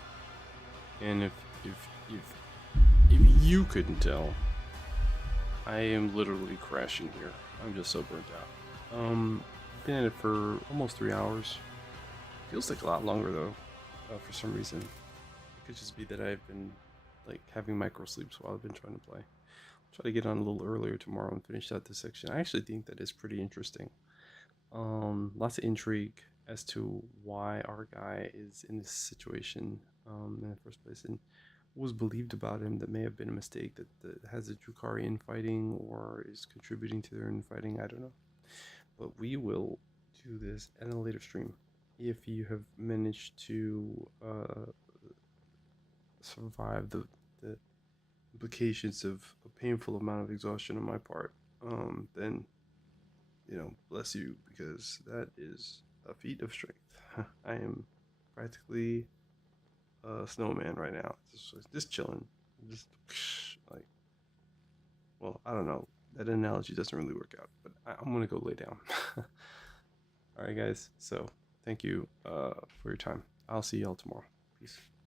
and if you couldn't tell, I am literally crashing here. I'm just so burnt out. Been at it for almost 3 hours. Feels like a lot longer though, for some reason. It could just be that I've been like having micro sleeps while I've been trying to play. Try to get on a little earlier tomorrow and finish out this section. I actually think that is pretty interesting. Lots of intrigue as to why our guy is in this situation in the first place, and what was believed about him that may have been a mistake that has a Drukari infighting or is contributing to their infighting. I don't know, but we will do this at a later stream. If you have managed to survive the implications of a painful amount of exhaustion on my part, then bless you, because that is a feat of strength. I am practically a snowman right now, just chilling, just like, well, I don't know. That analogy doesn't really work out, but I'm gonna go lay down. All right, guys. So thank you for your time. I'll see y'all tomorrow. Peace.